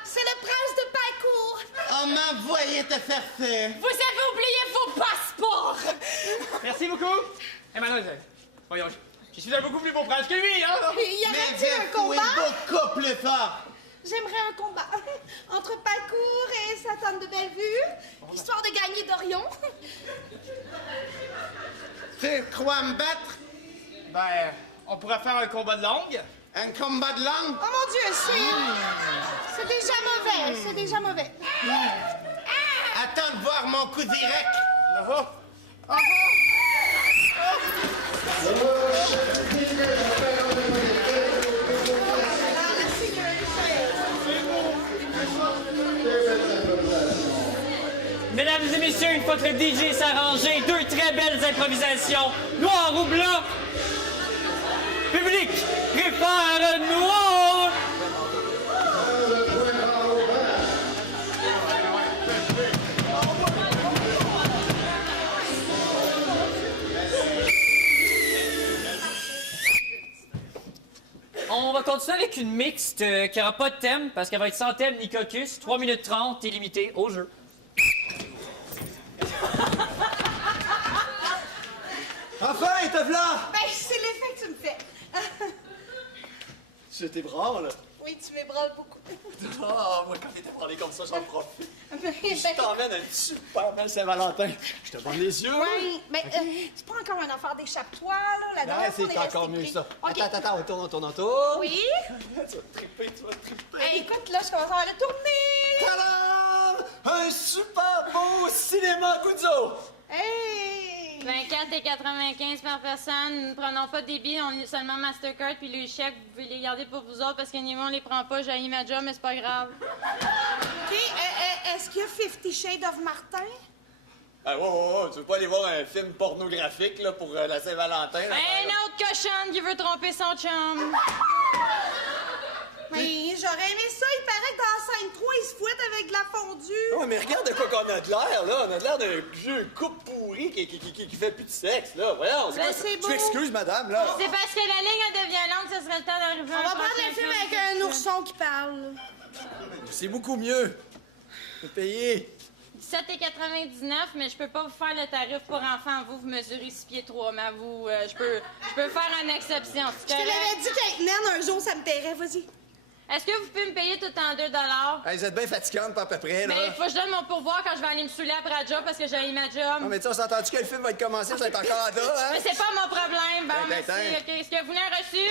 C'est le prince de Pacourt! Oh, m'envoyez te faire faire! Vous avez oublié vos passeports! Merci beaucoup! Et mademoiselle, voyons, je suis un beaucoup plus beau prince que lui, hein? Y aurait-il un combat? beaucoup plus fort! J'aimerais un combat entre Pacourt et Sainte-Anne de Bellevue, histoire de gagner Dorion. Tu crois me battre? Ben, on pourrait faire un combat de langue. Un combat de langue? Oh mon Dieu, c'est déjà mauvais, c'est déjà mauvais. Attends de voir mon coup direct. Mesdames et messieurs, une fois que le DJ s'est arrangé, deux très belles improvisations, noir ou blanc. Public préfère noir. On va continuer avec une mixte qui n'aura pas de thème parce qu'elle va être sans thème ni caucus. 3 minutes 30, illimité au jeu. Enfin, te v'là! Ben, c'est l'effet que tu me fais. Je t'ébranle. Oui, tu m'ébranles beaucoup. Ah, moi, quand t'étais parlé comme ça, j'en profite. Ben, Je t'emmène à une super belle Saint-Valentin. Je te donne les yeux. oui, mais c'est pas encore une affaire d'échappe-toi, là. La dernière Ouais, fois, on est c'est resté encore mieux, pris. ça. OK. Attends, on tourne. Oui? Tu vas te triper, Hey, écoute, là, je commence à avoir le tourner. Tadam! Un super beau cinéma Guzzo! Hey! 24,95 par personne. Ne prenons pas des billets, on est seulement Mastercard, puis les chèques, vous pouvez les garder pour vous autres, parce que nous, on les prend pas. J'ai ma job, mais c'est pas grave. OK, est-ce qu'il y a 50 Shades of Martin? Ah, ouais, tu veux pas aller voir un film pornographique, là, pour la Saint-Valentin? là? Un autre cochonne qui veut tromper son chum. Mais j'aurais aimé ça. Il paraît que dans la scène 3, il se fouette avec de la fondue. Ouais, mais regarde de quoi qu'on a de l'air, là. On a de l'air d'un vieux couple pourri qui fait plus de sexe, là. Voyons. Ben, c'est beau. Je m'excuse, madame, là. C'est parce que la ligne elle devient longue, ce serait le temps d'arriver à On va prendre le film avec un ourson qui parle. C'est beaucoup mieux. Faut payer. 17,99, mais je peux pas vous faire le tarif pour enfants. Vous mesurez 6 pieds 3, mais à vous, je peux faire une exception. Je te l'avais dit qu'être naine, un jour, ça me paierait. Vas-y. Est-ce que vous pouvez me payer tout en 2 $? Hey, vous êtes bien fatigante, pas à peu près, là. Mais il faut que je donne mon pourboire quand je vais aller me saouler après la job parce que j'ai ma job. Non, mais tu sais, on s'est entendu que le film va être commencé, vous êtes encore là, hein? Mais c'est pas mon problème. Bon, Hey, merci. OK. Est-ce que vous voulez un reçu?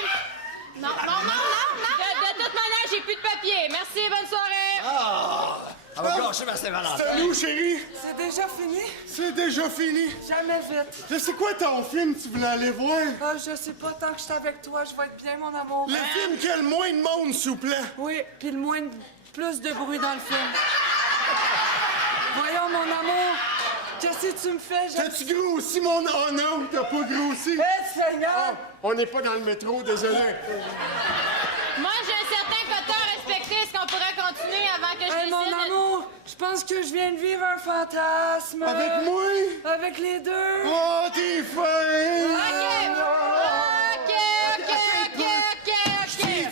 Non. De toute manière, j'ai plus de papier. Merci, bonne soirée. Ah! Elle va gâcher ma Saint-Valentin. Salut, chérie! C'est déjà fini? C'est déjà fini! Jamais vite. C'est quoi ton film tu voulais aller voir? Ah, je sais pas, tant que je suis avec toi, je vais être bien, mon amour. Le film qui a le moins de monde, s'il vous plaît! Oui, puis plus de bruit dans le film. Voyons, mon amour, qu'est-ce que tu me fais? T'as-tu grossi, mon... Oh non, t'as pas grossi! Eh, Seigneur! Ah, on n'est pas dans le métro, désolé. Moi, j'ai un certain quota à respecter. Est-ce qu'on pourrait continuer avant que je Hey, décide? mon amour, je pense que je viens de vivre un fantasme. Avec moi? Avec les deux. Oh, t'es fin! OK.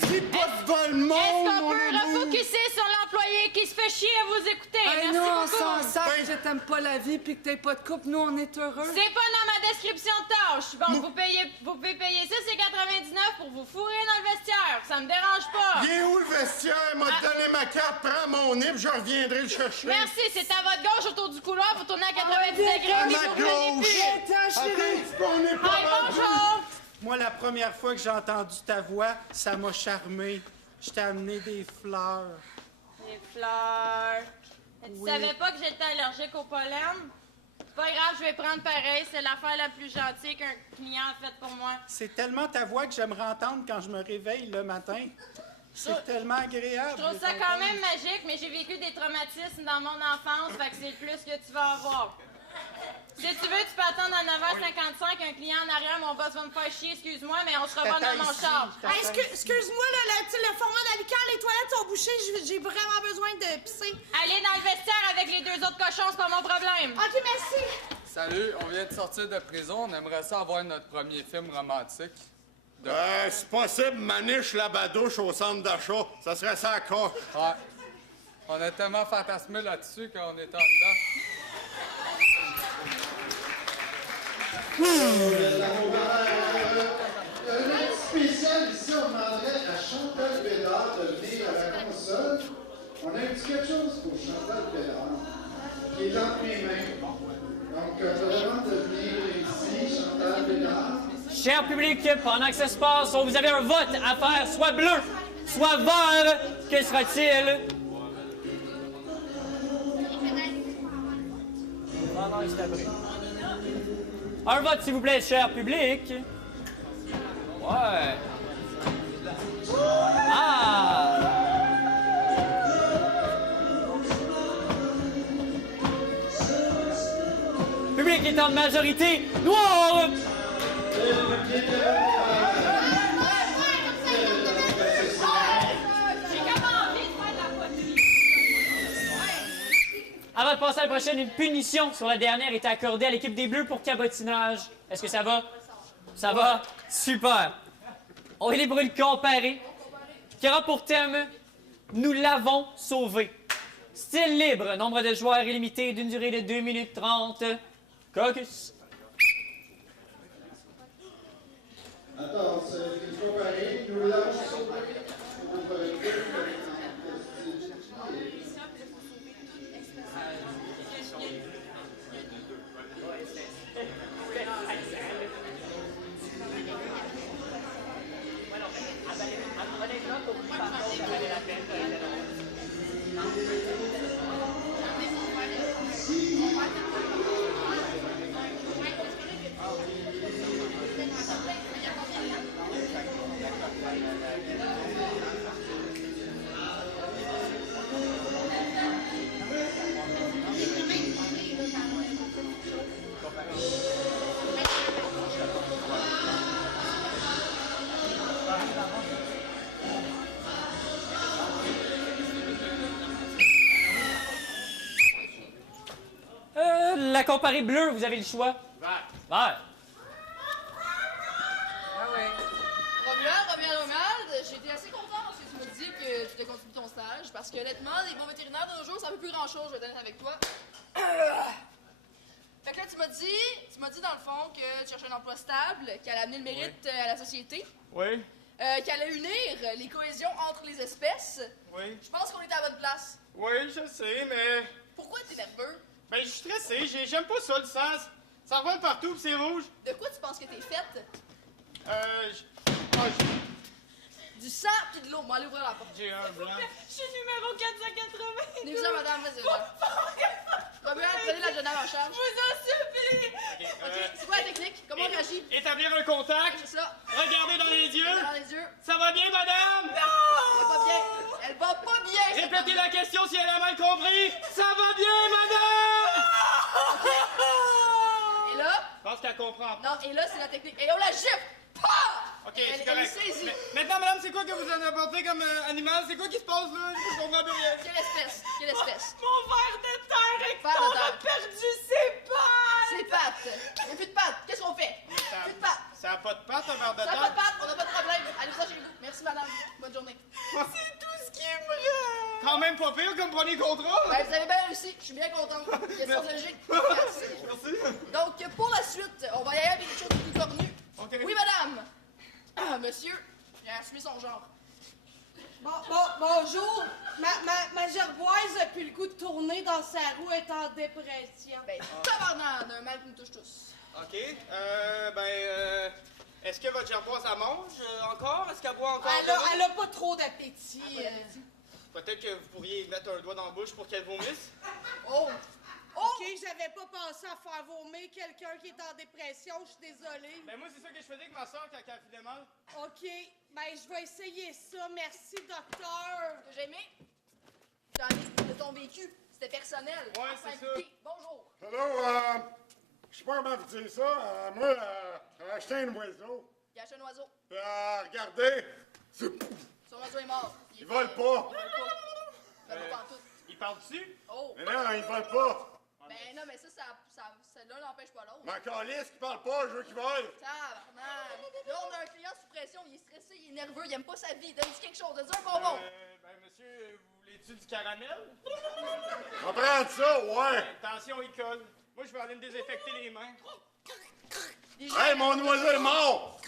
Dis pas devant le monde, Est-ce qu'on mon peut amour! refocuser sur l'employé qui se fait fait chier à vous écouter. Hey, Merci nous, on beaucoup. s'en sac que t'aimes pas la vie puis que t'aies pas de couple. Nous, on est heureux. C'est pas dans ma description de tâche. Bon, vous pouvez payer ça, c'est 99 pour vous fourrer dans le vestiaire. Ça me dérange pas. Viens où le vestiaire? M'a donné ma carte, prends mon nip, je reviendrai le chercher. Merci, c'est à votre gauche autour du couloir. Vous tournez à 90 degrés. À puis ma vous prenez gauche. plus. On est pas Hey, bonjour. Moi, la première fois que j'ai entendu ta voix, ça m'a charmé. Je t'ai amené des fleurs. Des fleurs. Tu Oui. savais pas que j'étais allergique au pollen? C'est pas grave, je vais prendre pareil. C'est l'affaire la plus gentille qu'un client a faite pour moi. C'est tellement ta voix que j'aimerais entendre quand je me réveille le matin. C'est tellement agréable. Je trouve ça quand même magique, mais j'ai vécu des traumatismes dans mon enfance, fait que c'est le plus que tu vas avoir. Si tu veux, tu peux attendre à 9h55 un client en arrière, mon boss va me faire chier, excuse-moi, mais on se revoit dans mon char. Hey, excuse-moi, là, le format d'amical, les toilettes sont bouchées, j'ai vraiment besoin de pisser. Allez dans le vestiaire avec les 2 autres cochons, c'est pas mon problème. OK, merci. Salut, on vient de sortir de prison. On aimerait ça avoir notre premier film romantique. C'est possible, maniche la badouche au centre d'achat. Ça serait ça à coche. Ouais. On a tellement fantasmé là-dessus qu'on est en dedans. Notre spécial ici, on demanderait à Chantal Bédard de venir à la console. On a un petit quelque chose pour Chantal Bédard, qui est entre mes mains. Donc, je demande de venir ici, Chantal Bédard. Cher public, pendant que ça se passe, vous avez un vote à faire, soit bleu, soit vert. Que sera-t-il? Un vote, s'il vous plaît, cher public. Ouais. Ah! Public est en majorité noire. Avant de passer à la prochaine, une punition sur la dernière est accordée à l'équipe des Bleus pour cabotinage. Est-ce que ça va? Ça va? Super. On est pour une comparée qui aura pour thème « Nous l'avons sauvé ». Style libre, nombre de joueurs illimité d'une durée de 2 minutes 30. Caucus. Attends, c'est une compagnie, nous l'avons sauvé. La comparée bleue, vous avez le choix. Vert. Vert. Ah ouais. Romuald, j'étais assez content parce que tu m'as dit que tu te continues ton stage. Parce que honnêtement, les bons vétérinaires de nos jours, ça veut plus grand-chose, je vais être honnête avec toi. Fait que là, tu m'as dit dans le fond que tu cherchais un emploi stable, qui allait amener le mérite à la société. Oui. Qui allait unir les cohésions entre les espèces. Oui. Je pense qu'on est à la bonne place. Oui, je sais, mais... Pourquoi t'es nerveux? Ben, je suis stressé. J'aime pas ça, le sang. Ça revole partout, pis c'est rouge. De quoi tu penses que t'es faite? Du sang pis de l'eau. Moi, allez ouvrir la porte. J'ai un blanc. Je suis numéro 480. Venez vous madame, vas-y, là. Romuald, prenez la jeune dame en charge. Je vous en supplie. OK, c'est quoi la technique? Comment on réagit? Établir un contact. C'est ça. Regardez dans les yeux. Dans les yeux. Ça va bien, madame? Elle va pas bien. Elle va pas bien. cette Répétez dame. la question si elle a mal compris. Ça va bien, madame? Et là? Je pense qu'elle comprend. Non, et là, c'est la technique. Et on la gifle! Pah! OK, Elle c'est est correct. saisie. Maintenant, madame, c'est quoi que vous en apportez comme animal? C'est quoi qui se passe, là? Je comprends plus rien. Quelle espèce? Quelle espèce? Mon verre de terre, Verre Hector de terre. a perdu ses pattes. Ses pattes. Il n'y a plus de pattes. Qu'est-ce qu'on fait? Plus de pattes. Ça n'a pas de pattes, un verre de Ça n'a terre? pas de pattes, on n'a pas de problème. Allez-vous chez vous. Merci, madame. Bonne journée. C'est tout ce qui me reste. Quand même pas pire comme premier contrat. Ben, vous avez bien réussi. Je suis bien contente. Question logique. Merci. Donc, pour la suite, on va y aller avec quelque chose de plus cornu. Okay. Oui, madame. Ah, monsieur, j'ai assumé son genre. Bonjour. Ma gerboise a plus le goût de tourner dans sa roue, est en dépression. Ben, tabarnak, d'un mal qui nous touche tous. OK. Est-ce que votre gerboise, elle mange encore? Est-ce qu'elle boit encore? Elle a pas trop d'appétit. Peut-être que vous pourriez mettre un doigt dans la bouche pour qu'elle vomisse? Oh! OK, j'avais pas pensé à faire vomir quelqu'un qui est en dépression, je suis désolée. Ben moi, c'est ça que je faisais avec ma soeur quand elle filait mal. OK, ben je vais essayer ça. Merci, docteur. J'ai aimé. J'en ai de ton vécu. C'était personnel. Ouais, c'est ça. Bonjour. Hello, je sais pas comment vous dire ça. Moi, j'ai acheté un oiseau. Il a acheté un oiseau. Regardez. Son oiseau est mort. Il vole pas. Il vole pas. Il pas tout. Il parle-tu? Oh. Mais non, il vole pas. Ben non, mais ça l'un n'empêche pas l'autre. Ma calisse qui parle pas, je veux qu'il vole. Tabarnak. Là, on a un client sous pression, il est stressé, il est nerveux, il aime pas sa vie. Donne-lui quelque chose, donne-lui un bonbon. Monsieur, vous voulez-tu du caramel? On va prendre ça, ouais. Attention, il colle. Moi, je vais aller me désinfecter les mains. Hey, mon oiseau est mort.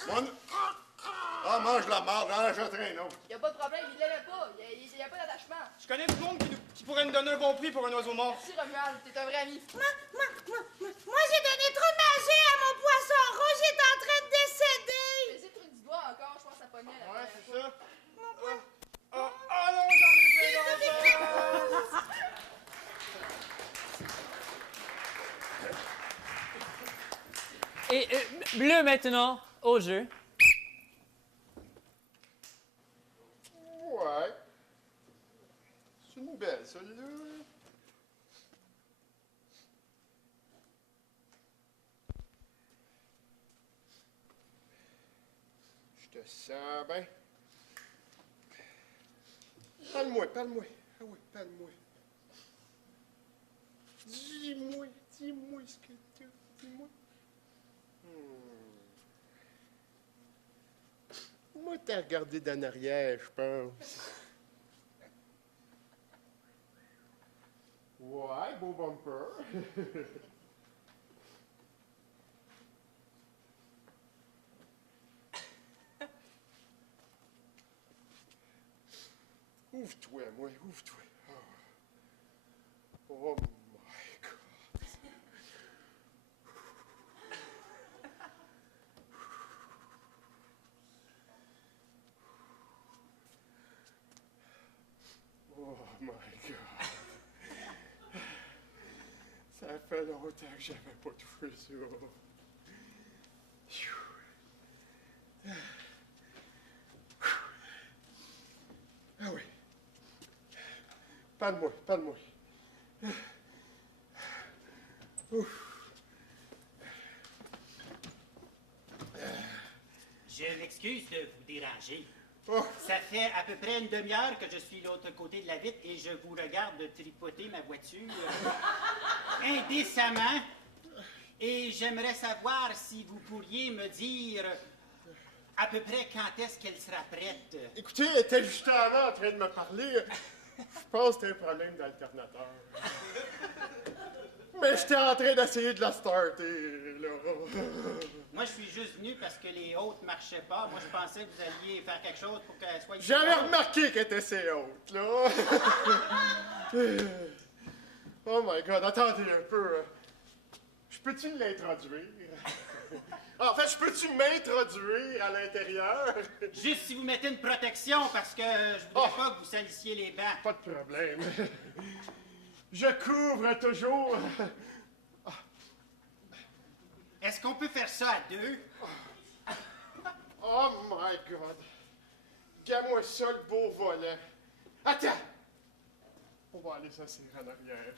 Ah, mange la marde, j'en achèterai un autre. Il a pas de problème, il l'aimait pas. Il y a pas d'attachement. Je connais du monde qui pourrait me donner un bon prix pour un oiseau mort. Merci, Romuald, t'es un vrai ami. Moi, j'ai donné trop de manger à mon poisson rouge, il est en train de décéder. Mais c'est le truc du doigt encore, je pense que ça pognait. Ouais, c'est ça. Oh non, j'en ai fait longtemps. Et bleu maintenant, au jeu. Ouais. C'est une belle, celle-là. Je te sens bien. Parle-moi. Ah oui, parle-moi. Dis-moi ce que tu as. Dis-moi. Moi, t'as regardé d'en arrière, je pense. Ouais, beau bumper. Ouvre-toi, moi, ouvre-toi. Oh my God. Oh my God. Ça fait longtemps que j'avais pas touché ça. Ah oui. Parle-moi. Ouf. Je m'excuse de vous déranger. Oh. Ça fait à peu près une demi-heure que je suis de l'autre côté de la vitre et je vous regarde tripoter ma voiture indécemment. Et j'aimerais savoir si vous pourriez me dire à peu près quand est-ce qu'elle sera prête. Écoutez, elle était juste avant en train de me parler. Je pense que c'était un problème d'alternateur. Mais j'étais en train d'essayer de la starter, là. Moi, je suis juste venu parce que les hautes marchaient pas. Moi, je pensais que vous alliez faire quelque chose pour qu'elle soit... J'avais remarqué qu'elle était assez haute, là. Oh my God, attendez un peu. Je peux-tu l'introduire? En fait, je peux-tu m'introduire à l'intérieur? Juste si vous mettez une protection, parce que je voudrais pas que vous salissiez les bancs. Pas de problème. Je couvre toujours. Est-ce qu'on peut faire ça à deux? Oh my God. Regarde-moi ça, le beau volant. Attends! On va aller s'asseoir en arrière,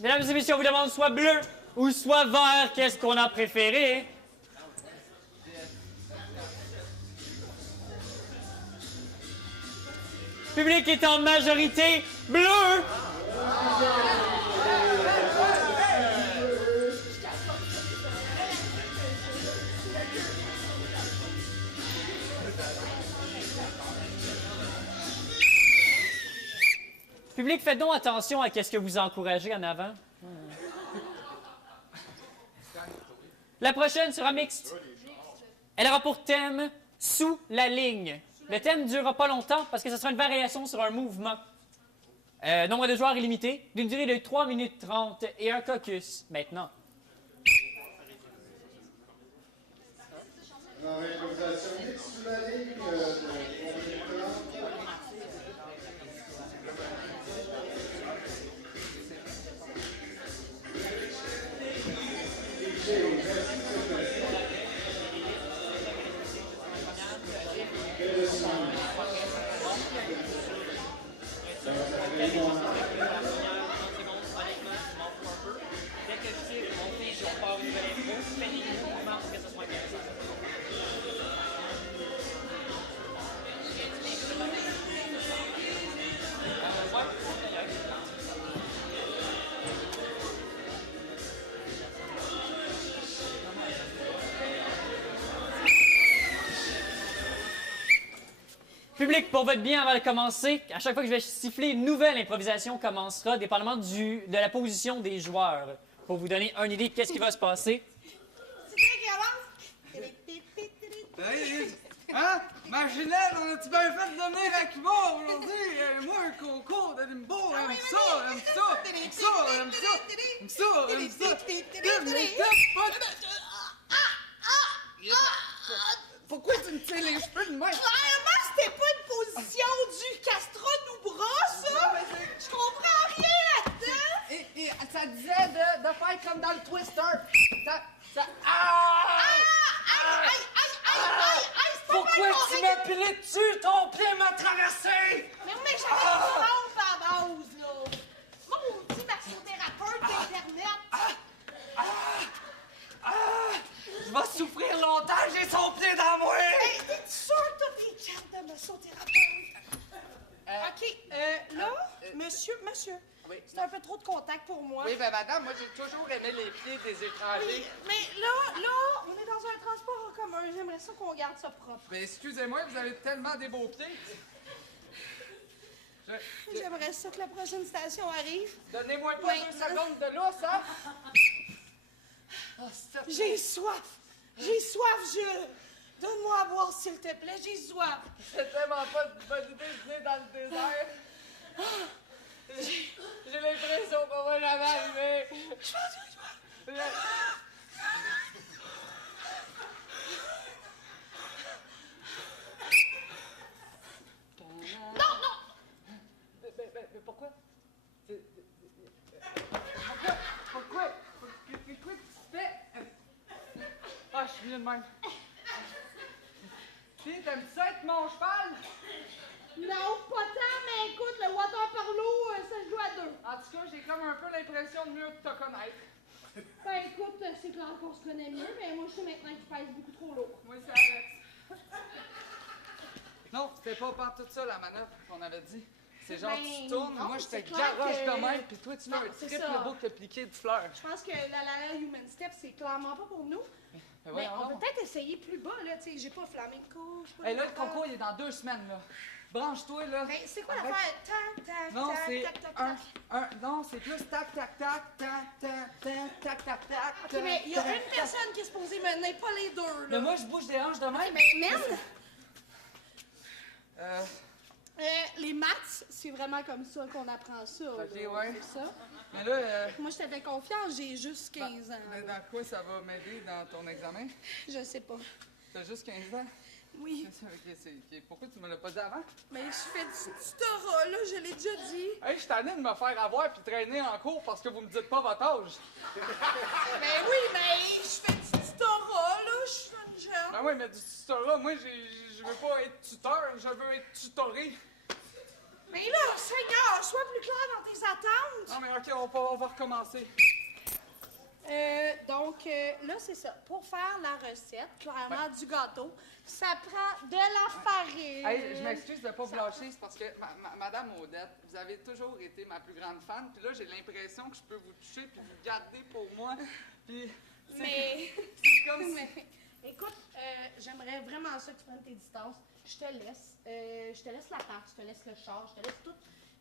Mesdames et messieurs, on vous demande soit bleu ou soit vert. Qu'est-ce qu'on a préféré? Le public est en majorité bleu. Public, faites donc attention à ce que vous encouragez en avant. La prochaine sera mixte. Elle aura pour thème « Sous la ligne ». Le thème ne durera pas longtemps parce que ce sera une variation sur un mouvement. Nombre de joueurs illimité, d'une durée de 3 minutes 30 et un caucus maintenant. Alors, improvisation mixte sous la ligne de 3 minutes 30. Public, pour votre bien, avant de commencer, à chaque fois que je vais siffler, une nouvelle improvisation commencera, dépendamment de la position des joueurs. Pour vous donner une idée de qu'est-ce qui va se passer. Hein? Marginelle, on a-tu bien fait de devenir Akima aujourd'hui? Moi, un concours de limbo, j'aime ça, j'aime ça, j'aime ça, j'aime ça, j'aime ça, j'aime ça. Pourquoi tu me tires les cheveux de même? Clairement, c'était pas une position du castron-nous-bras, ça! Je comprends rien là-dedans! Et ça disait de faire comme dans le Twister. Pourquoi tu m'as pilé dessus? Ton pied m'a traversé! Mais j'avais pas honte à la base, là! Moi, mon petit massothérapeute d'Internet! Je vais souffrir longtemps, j'ai son pied dans moi! Hey, t'es sûr que t'as des cartes de massothérapeute? OK, là, monsieur, oui. c'est un peu trop de contact pour moi. Oui, ben madame, moi j'ai toujours aimé les pieds des étrangers. Oui, mais là, on est dans un transport en commun. J'aimerais ça qu'on garde ça propre. Ben excusez-moi, vous avez tellement des beaux pieds. J'aimerais ça que la prochaine station arrive. Donnez-moi pas 2 secondes de lousse, hein? J'ai soif! J'ai soif, Jules! Donne-moi à boire, s'il te plaît, j'ai soif! C'est tellement pas une bonne idée de venir dans le désert. J'ai l'impression qu'on va jamais arriver. Non! Mais pourquoi? Pourquoi? Qu'est-ce que tu fais? Ah, je suis mieux de même. Puis, t'aimes ça être mon cheval? Non, pas tant, mais écoute, le water par l'eau, ça se joue à 2. En tout cas, j'ai comme un peu l'impression de mieux te connaître. Ben écoute, c'est clair qu'on se connaît mieux, mais moi je sais maintenant que tu pèses beaucoup trop lourd. Moi, c'est Alex. Non, c'était pas tout ça la manœuvre qu'on avait dit. C'est genre, tu tournes, moi je te garoche de même, puis toi tu fais un triple boucle appliqué de fleurs. Je pense que la Human Step, c'est clairement pas pour nous. Mais on peut peut-être essayer plus bas, là, tu sais, j'ai pas flamenco, j'ai pas... Hey, là, le concours, il est dans 2 semaines, là. Branche-toi, là. Mais c'est quoi l'affaire? Tac, tac, non, tac, c'est tac, tac, tac. Non, c'est plus tac, tac, tac, tac, tac, tac, tac, tac, tac. OK, mais il y a une personne qui est supposée mener, pas les 2, là. Mais moi, je bouge des hanches de même. Mais merde! Les maths, c'est vraiment comme ça qu'on apprend ça. OK, là, ouais. c'est ça. Mais là... Moi, je t'avais confiance, j'ai juste 15 ans. Mais dans quoi ça va m'aider dans ton examen? Je sais pas. T'as juste 15 ans? Oui. OK, pourquoi tu me l'as pas dit avant? Mais je fais du tutorat, là, je l'ai déjà dit. Hey, je suis tanné de me faire avoir puis traîner en cours parce que vous me dites pas votre âge. Ben oui, mais je fais du tutorat, là, je suis une jeune. Ben oui, mais du tutorat, moi, je veux pas être tuteur, je veux être tutoré. Mais là, Seigneur, sois plus clair dans tes attentes. Non, mais OK, on va recommencer. Donc, là, c'est ça. Pour faire la recette, clairement, du gâteau, ça prend de la farine. Hey, je m'excuse de ne pas vous lâcher, c'est parce que, Madame Odette, vous avez toujours été ma plus grande fan, puis là, j'ai l'impression que je peux vous toucher puis vous garder pour moi, puis... Mais... C'est comme si... Mais, écoute, j'aimerais vraiment ça que tu prennes tes distances. Je te laisse la tarte, je te laisse le char, je te laisse tout.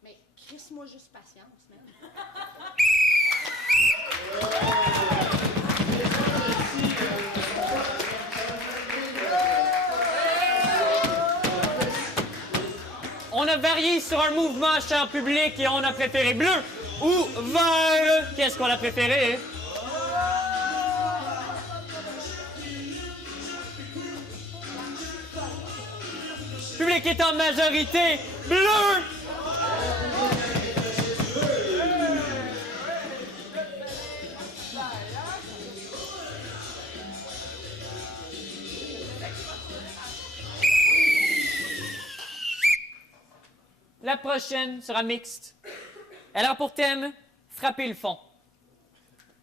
Mais crisse-moi juste patience, man. On a varié sur un mouvement cher public et on a préféré bleu ou vert. Qu'est-ce qu'on a préféré? Le public est en majorité bleu. La prochaine sera mixte. Elle aura pour thème « Frapper le fond ».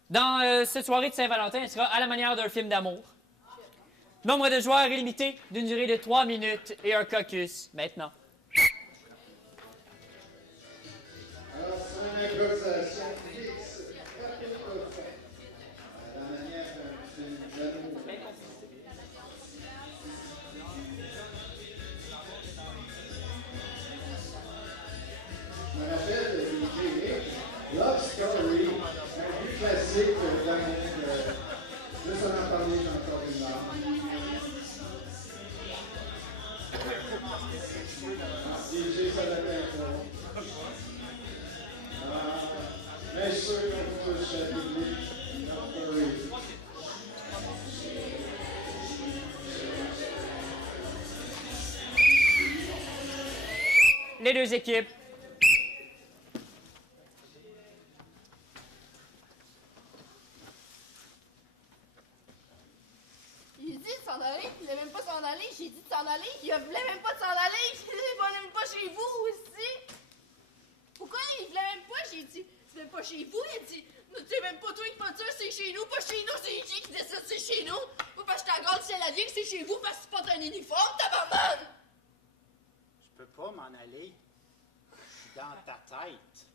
Dans cette soirée de Saint-Valentin, elle sera à la manière d'un film d'amour. Nombre de joueurs illimité d'une durée de 3 minutes et un caucus maintenant. Alors, c'est une improvisation fixe. Frapper le fond. À la manière d'un film d'amour. Je me rappelle de DJ Love Story, un vieux classique d'amour. Juste en parler, j'ai encore une heure. DJ, ça l'avait pas. Mais sûr qu'on touche à public, Love Story. Les deux équipes. Il dit de s'en aller, il voulait même pas s'en aller. J'ai dit de s'en aller, il voulait même pas de s'en aller. Il voulait même pas chez vous aussi. Pourquoi il voulait même pas? J'ai dit, c'est même pas chez vous. Il a dit, c'est même pas toi qui vas dire, c'est chez nous, pas chez nous. C'est qui décide, c'est chez nous? Moi, parce que je t'agrande si elle a dit que c'est chez vous parce que tu portes un uniforme, tabarnak! Je peux pas m'en aller. Je suis dans ta tête.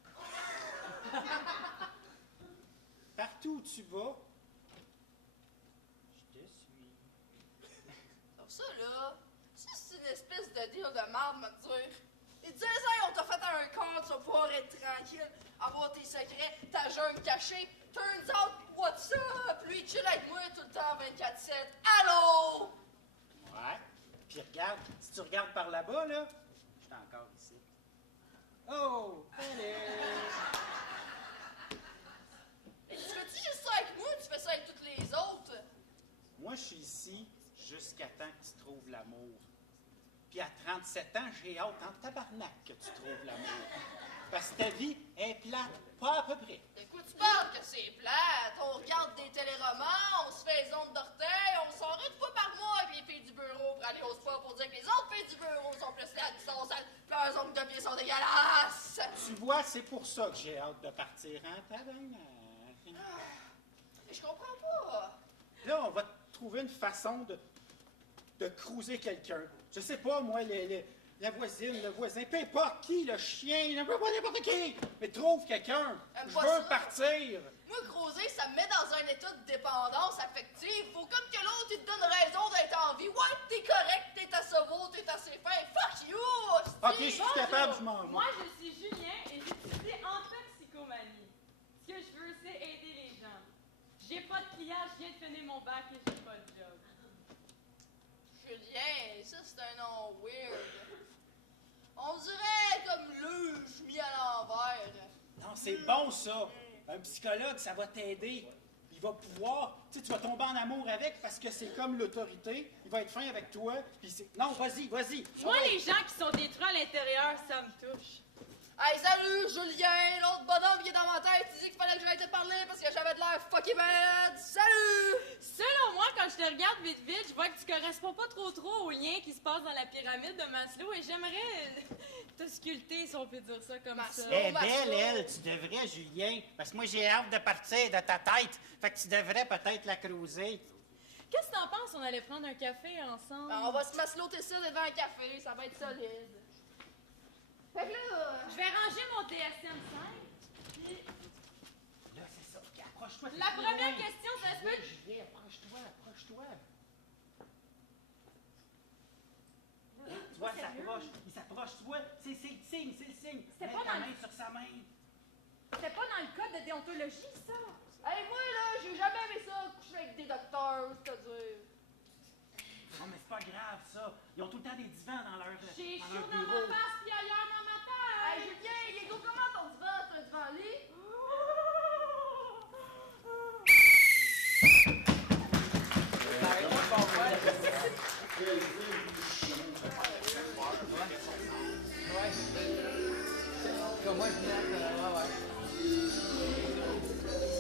Partout où tu vas, je te suis. Alors ça, là, ça, c'est une espèce de deal de marde, me dire. Il disait ça, on t'a fait un compte, tu vas pouvoir être tranquille, avoir tes secrets, ta jeune cachée. Turns out, what's up? Lui, il chill avec moi tout le temps, 24/7. Allô? Ouais. Puis regarde, si tu regardes par là-bas, là, je suis encore ici. Oh! Allez! Et tu fais-tu juste ça avec moi ou tu fais ça avec toutes les autres? Moi, je suis ici jusqu'à temps que tu trouves l'amour. Puis à 37 ans, j'ai hâte en tabarnak que tu trouves l'amour. Parce que ta vie est plate, pas à peu près. Écoute, tu parles que c'est plate. On regarde des téléromans, on se fait les ondes d'orteil, on sort une fois par mois avec les filles du bureau pour aller au sport pour dire que les autres filles du bureau sont plus là, sont sales, puis leurs ongles de pied sont dégueulasses. Tu vois, c'est pour ça que j'ai hâte de partir en tabarnak. Je comprends pas. Là, on va trouver une façon de cruiser quelqu'un. Je sais pas, moi, la voisine, le voisin, peu importe qui, le chien, n'importe qui. Mais trouve quelqu'un. Je veux partir. Moi, creuser, ça me met dans un état de dépendance affective. Faut comme que l'autre, il te donne raison d'être en vie. Ouais, t'es correct, t'es assez beau, t'es assez fin. Fuck you! Ok, je suis capable, je m'en vais. Moi, je suis Julien et j'étudie en toxicomanie. Ce que je veux, c'est aider les gens. J'ai pas de clients, je viens de finir mon bac et j'ai pas de job. Julien, ça, c'est un nom weird. On dirait comme luge mis à l'envers. Non, c'est bon, ça. Un psychologue, ça va t'aider. Il va pouvoir... Tu sais, tu vas tomber en amour avec parce que c'est comme l'autorité. Il va être fin avec toi. Puis c'est... Non, vas-y. Moi, les gens qui sont détruits à l'intérieur, ça me touche. Hey, salut, Julien! L'autre bonhomme qui est dans ma tête, il dit qu'il fallait que j'aille te parler parce que j'avais de l'air fucking bad! Salut! Selon moi, quand je te regarde vite, je vois que tu corresponds pas trop au lien qui se passe dans la pyramide de Maslow et j'aimerais te sculpter, si on peut dire ça comme ça. Elle est belle, elle. Tu devrais, Julien. Parce que moi, j'ai hâte de partir de ta tête. Fait que tu devrais peut-être la cruiser. Qu'est-ce que t'en penses? On allait prendre un café ensemble? Ben, on va se masloter ça devant un café, ça va être solide. Fait que là... Je vais ranger mon DSM-5. Puis... Là, c'est ça. OK, approche-toi. La première question, ça se peut... Julien, approche-toi. Tu vois, pas sérieux. il s'approche, tu vois, c'est le signe, c'est le signe. C'était Mets pas ta dans main le... sur sa main. C'était pas dans le code de déontologie, ça? Hey, moi, là, j'ai jamais aimé ça, coucher avec des docteurs, c'est-à-dire. Non, mais c'est pas grave, ça. Ils ont tout le temps des divans dans leur J'ai dans chaud leur dans bureau. ma face puis ailleurs dans ma tête. Hey, Julien, il est gros comment ton divan? T'as un divan lit?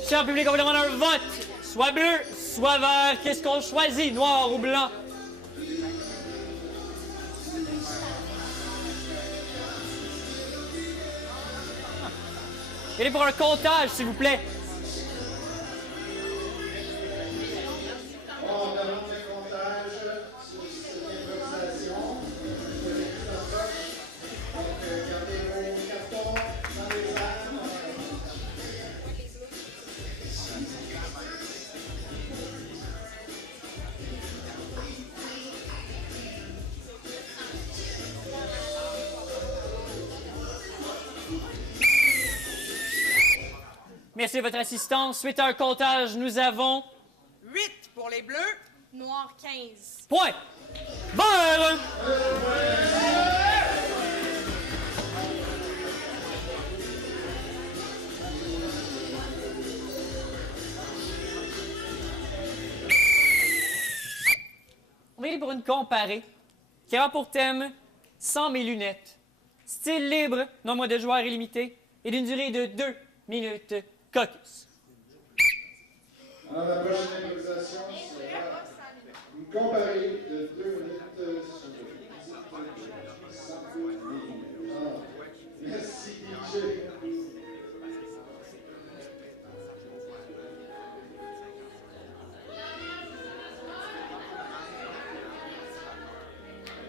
Cher public, on vous demande un vote. Soit bleu, soit vert. Qu'est-ce qu'on choisit, noir ou blanc? Allez pour un comptage, s'il vous plaît. On demande le comptage sur cette improvisation. Donc, gardez vos cartons dans les armes. Merci de votre assistance. Suite à un comptage, nous avons 8 pour les bleus, noir 15. point. Vert. On va aller pour une comparée qui aura pour thème Sans mes lunettes. Style libre, nombre de joueurs illimité et d'une durée de 2 minutes. Caucus. Alors, la prochaine improvisation sera une comparée de 2 minutes sur le Merci, DJ.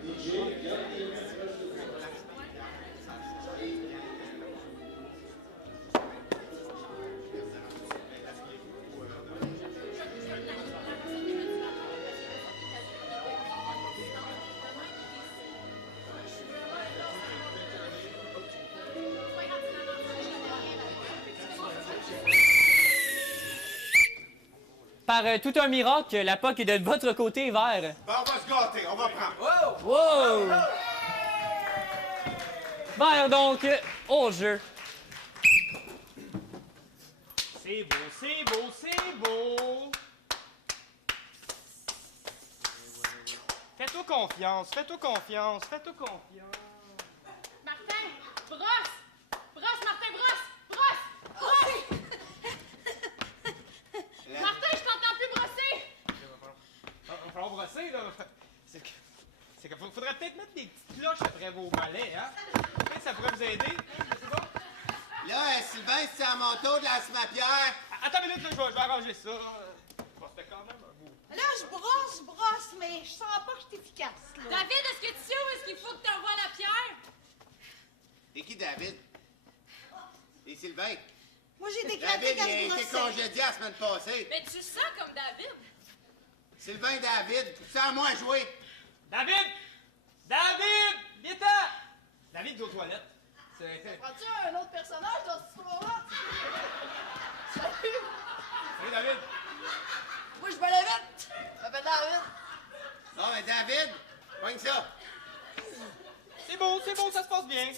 DJ, garde les mains proches de vous. Par tout un miracle, la POC est de votre côté vert. Ben, on va se gâter, on va prendre. Wow! Vert donc, au jeu. C'est beau, c'est beau, c'est beau. Fais-toi confiance, fais-toi confiance, fais-toi confiance. Martin, brosse! Brosse, Martin, brosse! Brosse! Brosse! Martin, je t'entends plus brosser! Il va falloir brosser, là. C'est qu'il faudrait peut-être mettre des petites cloches après vos mollets, hein? Peut-être que ça pourrait vous aider. C'est bon? Là, Sylvain, c'est à mon tour de la Pierre. Attends une minute, là, je vais arranger ça. C'était quand même un beau. Là, je brosse, mais je sens pas que je suis efficace. Là. David, est-ce que tu sais où est-ce qu'il faut que tu envoies la pierre? C'est qui, David? Et Sylvain? Moi, j'ai déclaré David, qu'elle il a se été brossait. congédié la semaine passée. Mais tu sens comme David. Sylvain, David, c'est à moi à jouer. David! David! Viens-t'en! David, aux toilettes. Prends-tu un autre personnage dans cette histoire-là? Salut! Salut, David! Moi, je me lève vite! Je m'appelle David. Bon, ben, David, pogne ça. C'est beau, ça se passe bien.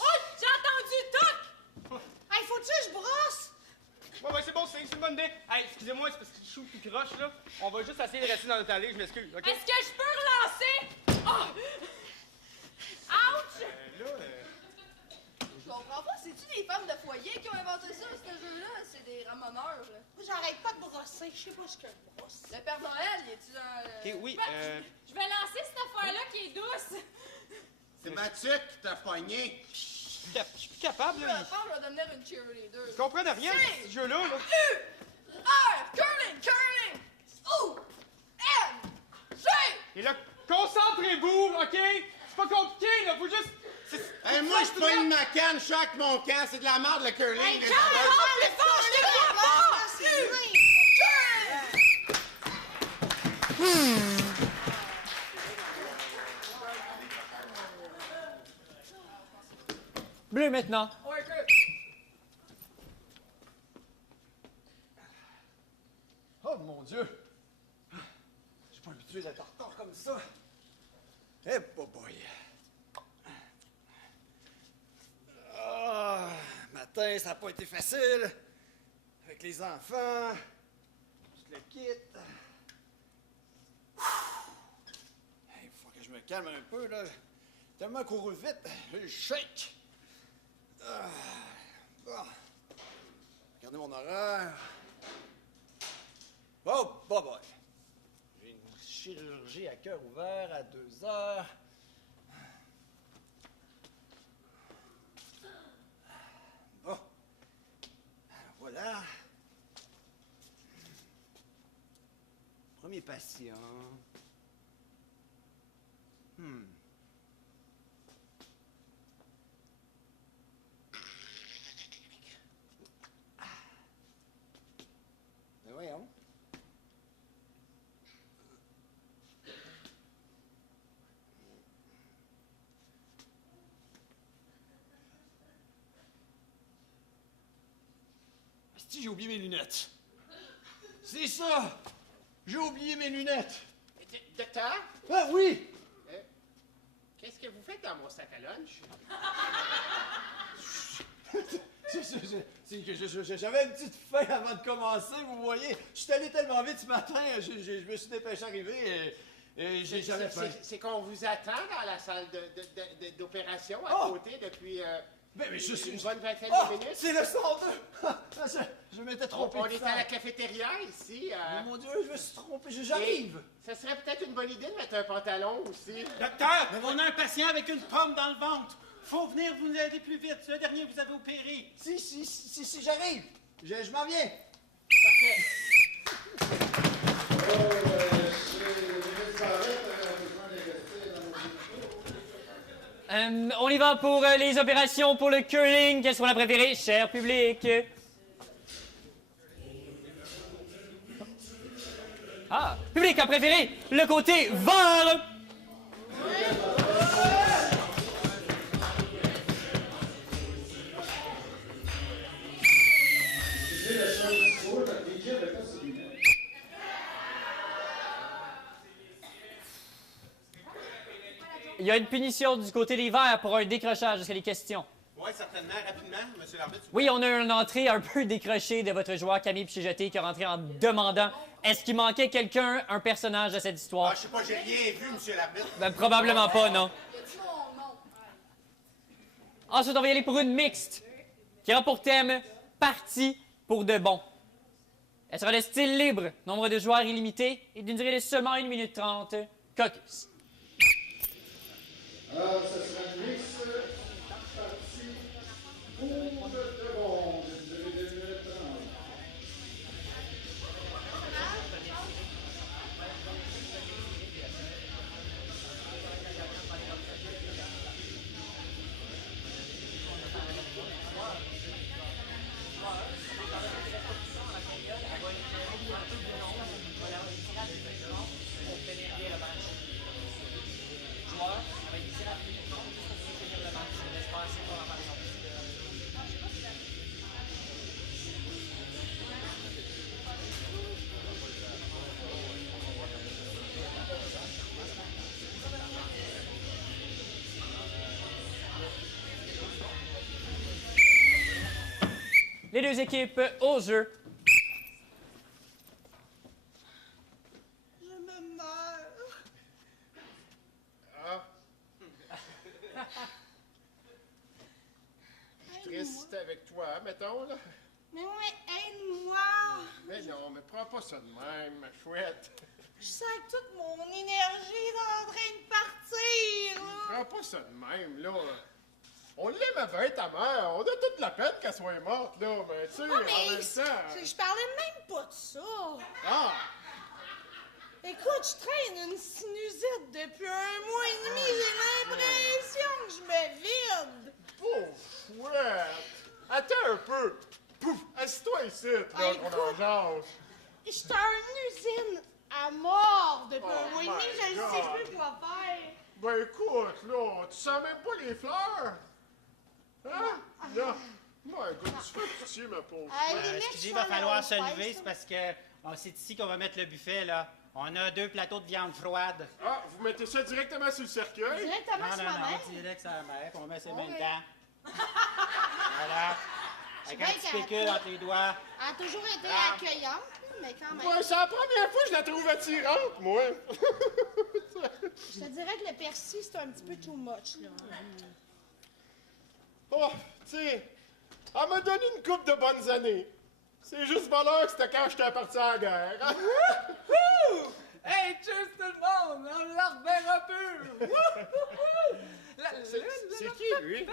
Oh, j'ai entendu toc! Hey, faut-tu que je brosse? Ouais, c'est bon, c'est une bonne idée. Hey, excusez-moi, c'est parce que je suis tout croche, là. On va juste essayer de rester dans notre allée, je m'excuse, OK? Est-ce que je peux relancer? Oh! Ouch! Je comprends pas, c'est-tu des femmes de foyer qui ont inventé ça, ce jeu-là? C'est des ramoneurs, là. Moi, j'arrête pas de brosser. Je sais pas ce que je brosse. Le Père Noël, il est-tu dans le... OK, oui, Je vais lancer cette affaire-là qui est douce. C'est Mathieu qui t'a pogné. Je suis plus capable, Je là. vais faire, je vais devenir une cheerleader. Je comprenais rien de ce jeu-là, là. Curling! O-N-G! Et là, concentrez-vous, OK? C'est pas compliqué, là, faut juste... Hey, moi, je pogne ma canne, je suis avec mon camp, c'est de la merde, le curling. Hey, là. Charles, plus fort, je te vois pas! bleus maintenant. Ouais, Oh mon Dieu! Je suis pas habitué d'être en retard comme ça. Eh, boy! Ah, matin, ça n'a pas été facile. Avec les enfants, tout le kit. Il faut que je me calme un peu, là. Tellement couru vite, j'ai le shake. Ah, bon. Regardez mon horaire. Oh, boy! J'ai une chirurgie à cœur ouvert à 2 heures. Bon. Voilà. Premier patient. Ben voyons. Asti, j'ai oublié mes lunettes. C'est ça! J'ai oublié mes lunettes. Docteur? Ah oui! Qu'est-ce que vous faites dans mon sac à lunch? C'est que j'avais une petite faim avant de commencer, vous voyez. Je suis allé tellement vite ce matin, je me suis dépêché d'arriver et j'avais faim. C'est qu'on vous attend dans la salle d'opération à côté depuis mais je suis une bonne vingtaine de minutes. C'est le 102! Je m'étais trompé. On est à la cafétéria ici. Oh mon Dieu, je me suis trompé, j'arrive! Ça serait peut-être une bonne idée de mettre un pantalon aussi. Docteur, on a un patient avec une pomme dans le ventre. Faut venir vous aider plus vite. C'est le dernier que vous avez opéré. Si, j'arrive. Je m'en viens. On y va pour les opérations pour le curling. Quelle sera la préférée, cher public? Ah, public a préféré le côté vert. Il y a une punition du côté des verts pour un décrochage. Est-ce qu'il y a des questions? Oui, certainement. Rapidement, monsieur l'arbitre. Oui, on a une entrée un peu décrochée de votre joueur Camille Piché-Jeté qui est rentré en demandant est-ce qu'il manquait quelqu'un, un personnage de cette histoire? Ah, je sais pas, j'ai rien vu, monsieur l'arbitre. Ben, probablement pas, non. Ensuite, on va y aller pour une mixte qui aura pour thème Parti pour de bon. Elle sera de style libre, nombre de joueurs illimité et d'une durée de seulement 1 minute 30. Caucus. Alors, ça sera une mix partie pour de bon, de 2 minutes 30. Les deux équipes au jeu. Je me meurs. Ah. Je suis triste avec toi, mettons, là. Mais ouais, aide-moi. Mais non, mais prends pas ça de même, ma chouette. Je sens que toute mon énergie est en train de partir, là. Prends pas ça de même, là. On l'aime bien, ta mère. On a toute la peine qu'elle soit morte, là. Mais tu sais, Ah, en même mais temps... je parlais même pas de ça. Ah! Écoute, je traîne une sinusite depuis 1 mois et demi. J'ai l'impression que je me vide. Oh, chouette! Attends un peu. Pouf! Assis-toi ici, là, qu'on en jase. J'étais en usine à mort depuis Oh 1 mois et demi. my Je ne sais plus quoi faire. Ben écoute, là, tu sens même pas les fleurs? Hein? Non. Non, écoute, tu fais pitié, ma pauvre. Excusez, il va falloir se lever, c'est parce que c'est ici qu'on va mettre le buffet, là. On a 2 plateaux de viande froide. Ah, vous mettez ça directement sur le cercueil? Directement sur ma mère? Non, direct sur la mère, on met ses mains dedans. Voilà. Avec un petit pécule entre les doigts. Elle a toujours été accueillante, mais quand même. Ouais, c'est la première fois que je la trouve attirante, moi. Je te dirais que le persil, c'est un petit peu too much, là. Oh, tu sais, elle m'a donné une couple de bonnes années. C'est juste valeur que c'était quand j'étais parti à la guerre. Hey, cheers tout le monde! On la reverra peu! C'est qui, lui?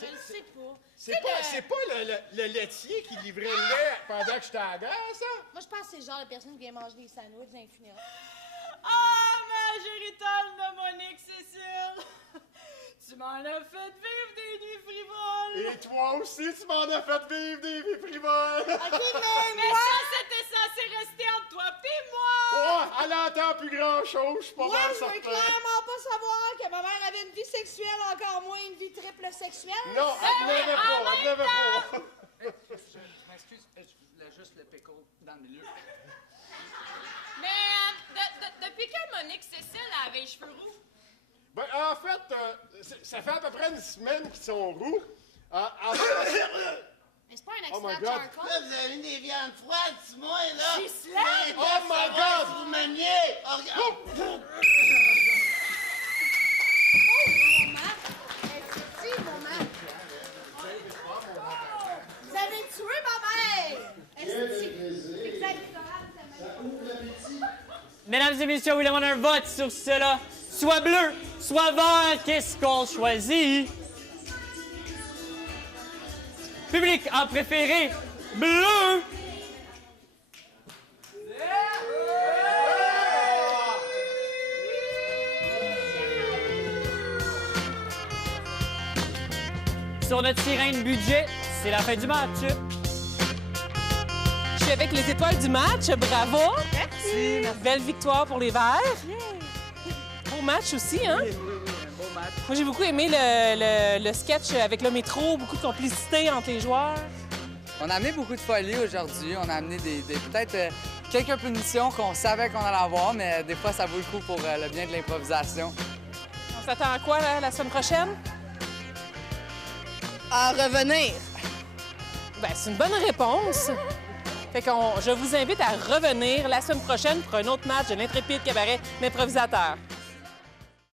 Je le sais pas. C'est pas le laitier qui livrait le lait pendant que j'étais à la guerre, ça? Moi, je pense que c'est le genre de personne qui vient manger des sandwichs dans les funérailles. Ah, ma géritale de Monique Cécile! Tu m'en as fait vivre des nuits frivoles! Et toi aussi, tu m'en as fait vivre des vies frivoles! OK, mais ça, c'était censé rester entre toi pis moi! Oh, elle n'entend plus grand-chose, je suis pas Ouais, mal je veux certain. clairement pas savoir que ma mère avait une vie sexuelle, encore moins une vie triple sexuelle. Non, elle ne l'avait pas, elle ne l'avait pas. Je m'excuse, je voulais juste le pickle dans le milieu. Mais depuis quand Monique Cécile avait les cheveux roux? Ben, en fait, ça fait à peu près une semaine qu'ils sont roux. Mais c'est pas un Oh my accident de God. charcoal. Là, vous avez mis des viandes froides, tu moi, là. Je suis slave. Oh my God. Vous maniez. Oh, regarde. Vous avez tué ma mère! Mesdames et messieurs, oui, on a un vote sur cela. Soit bleu, soit vert, qu'est-ce qu'on choisit? Public a préféré bleu. Sur notre sirène budget, c'est la fin du match. Je suis avec les étoiles du match. Bravo. Merci. Belle victoire pour les Verts. Beau match aussi, hein? Beau match. Moi, j'ai beaucoup aimé le sketch avec le métro, beaucoup de complicité entre les joueurs. On a amené beaucoup de folie aujourd'hui. On a amené peut-être quelques punitions qu'on savait qu'on allait avoir, mais des fois, ça vaut le coup pour le bien de l'improvisation. On s'attend à quoi la semaine prochaine? À revenir. Ben, c'est une bonne réponse. Fait que je vous invite à revenir la semaine prochaine pour un autre match de l'Intrépide Cabaret d'improvisateurs.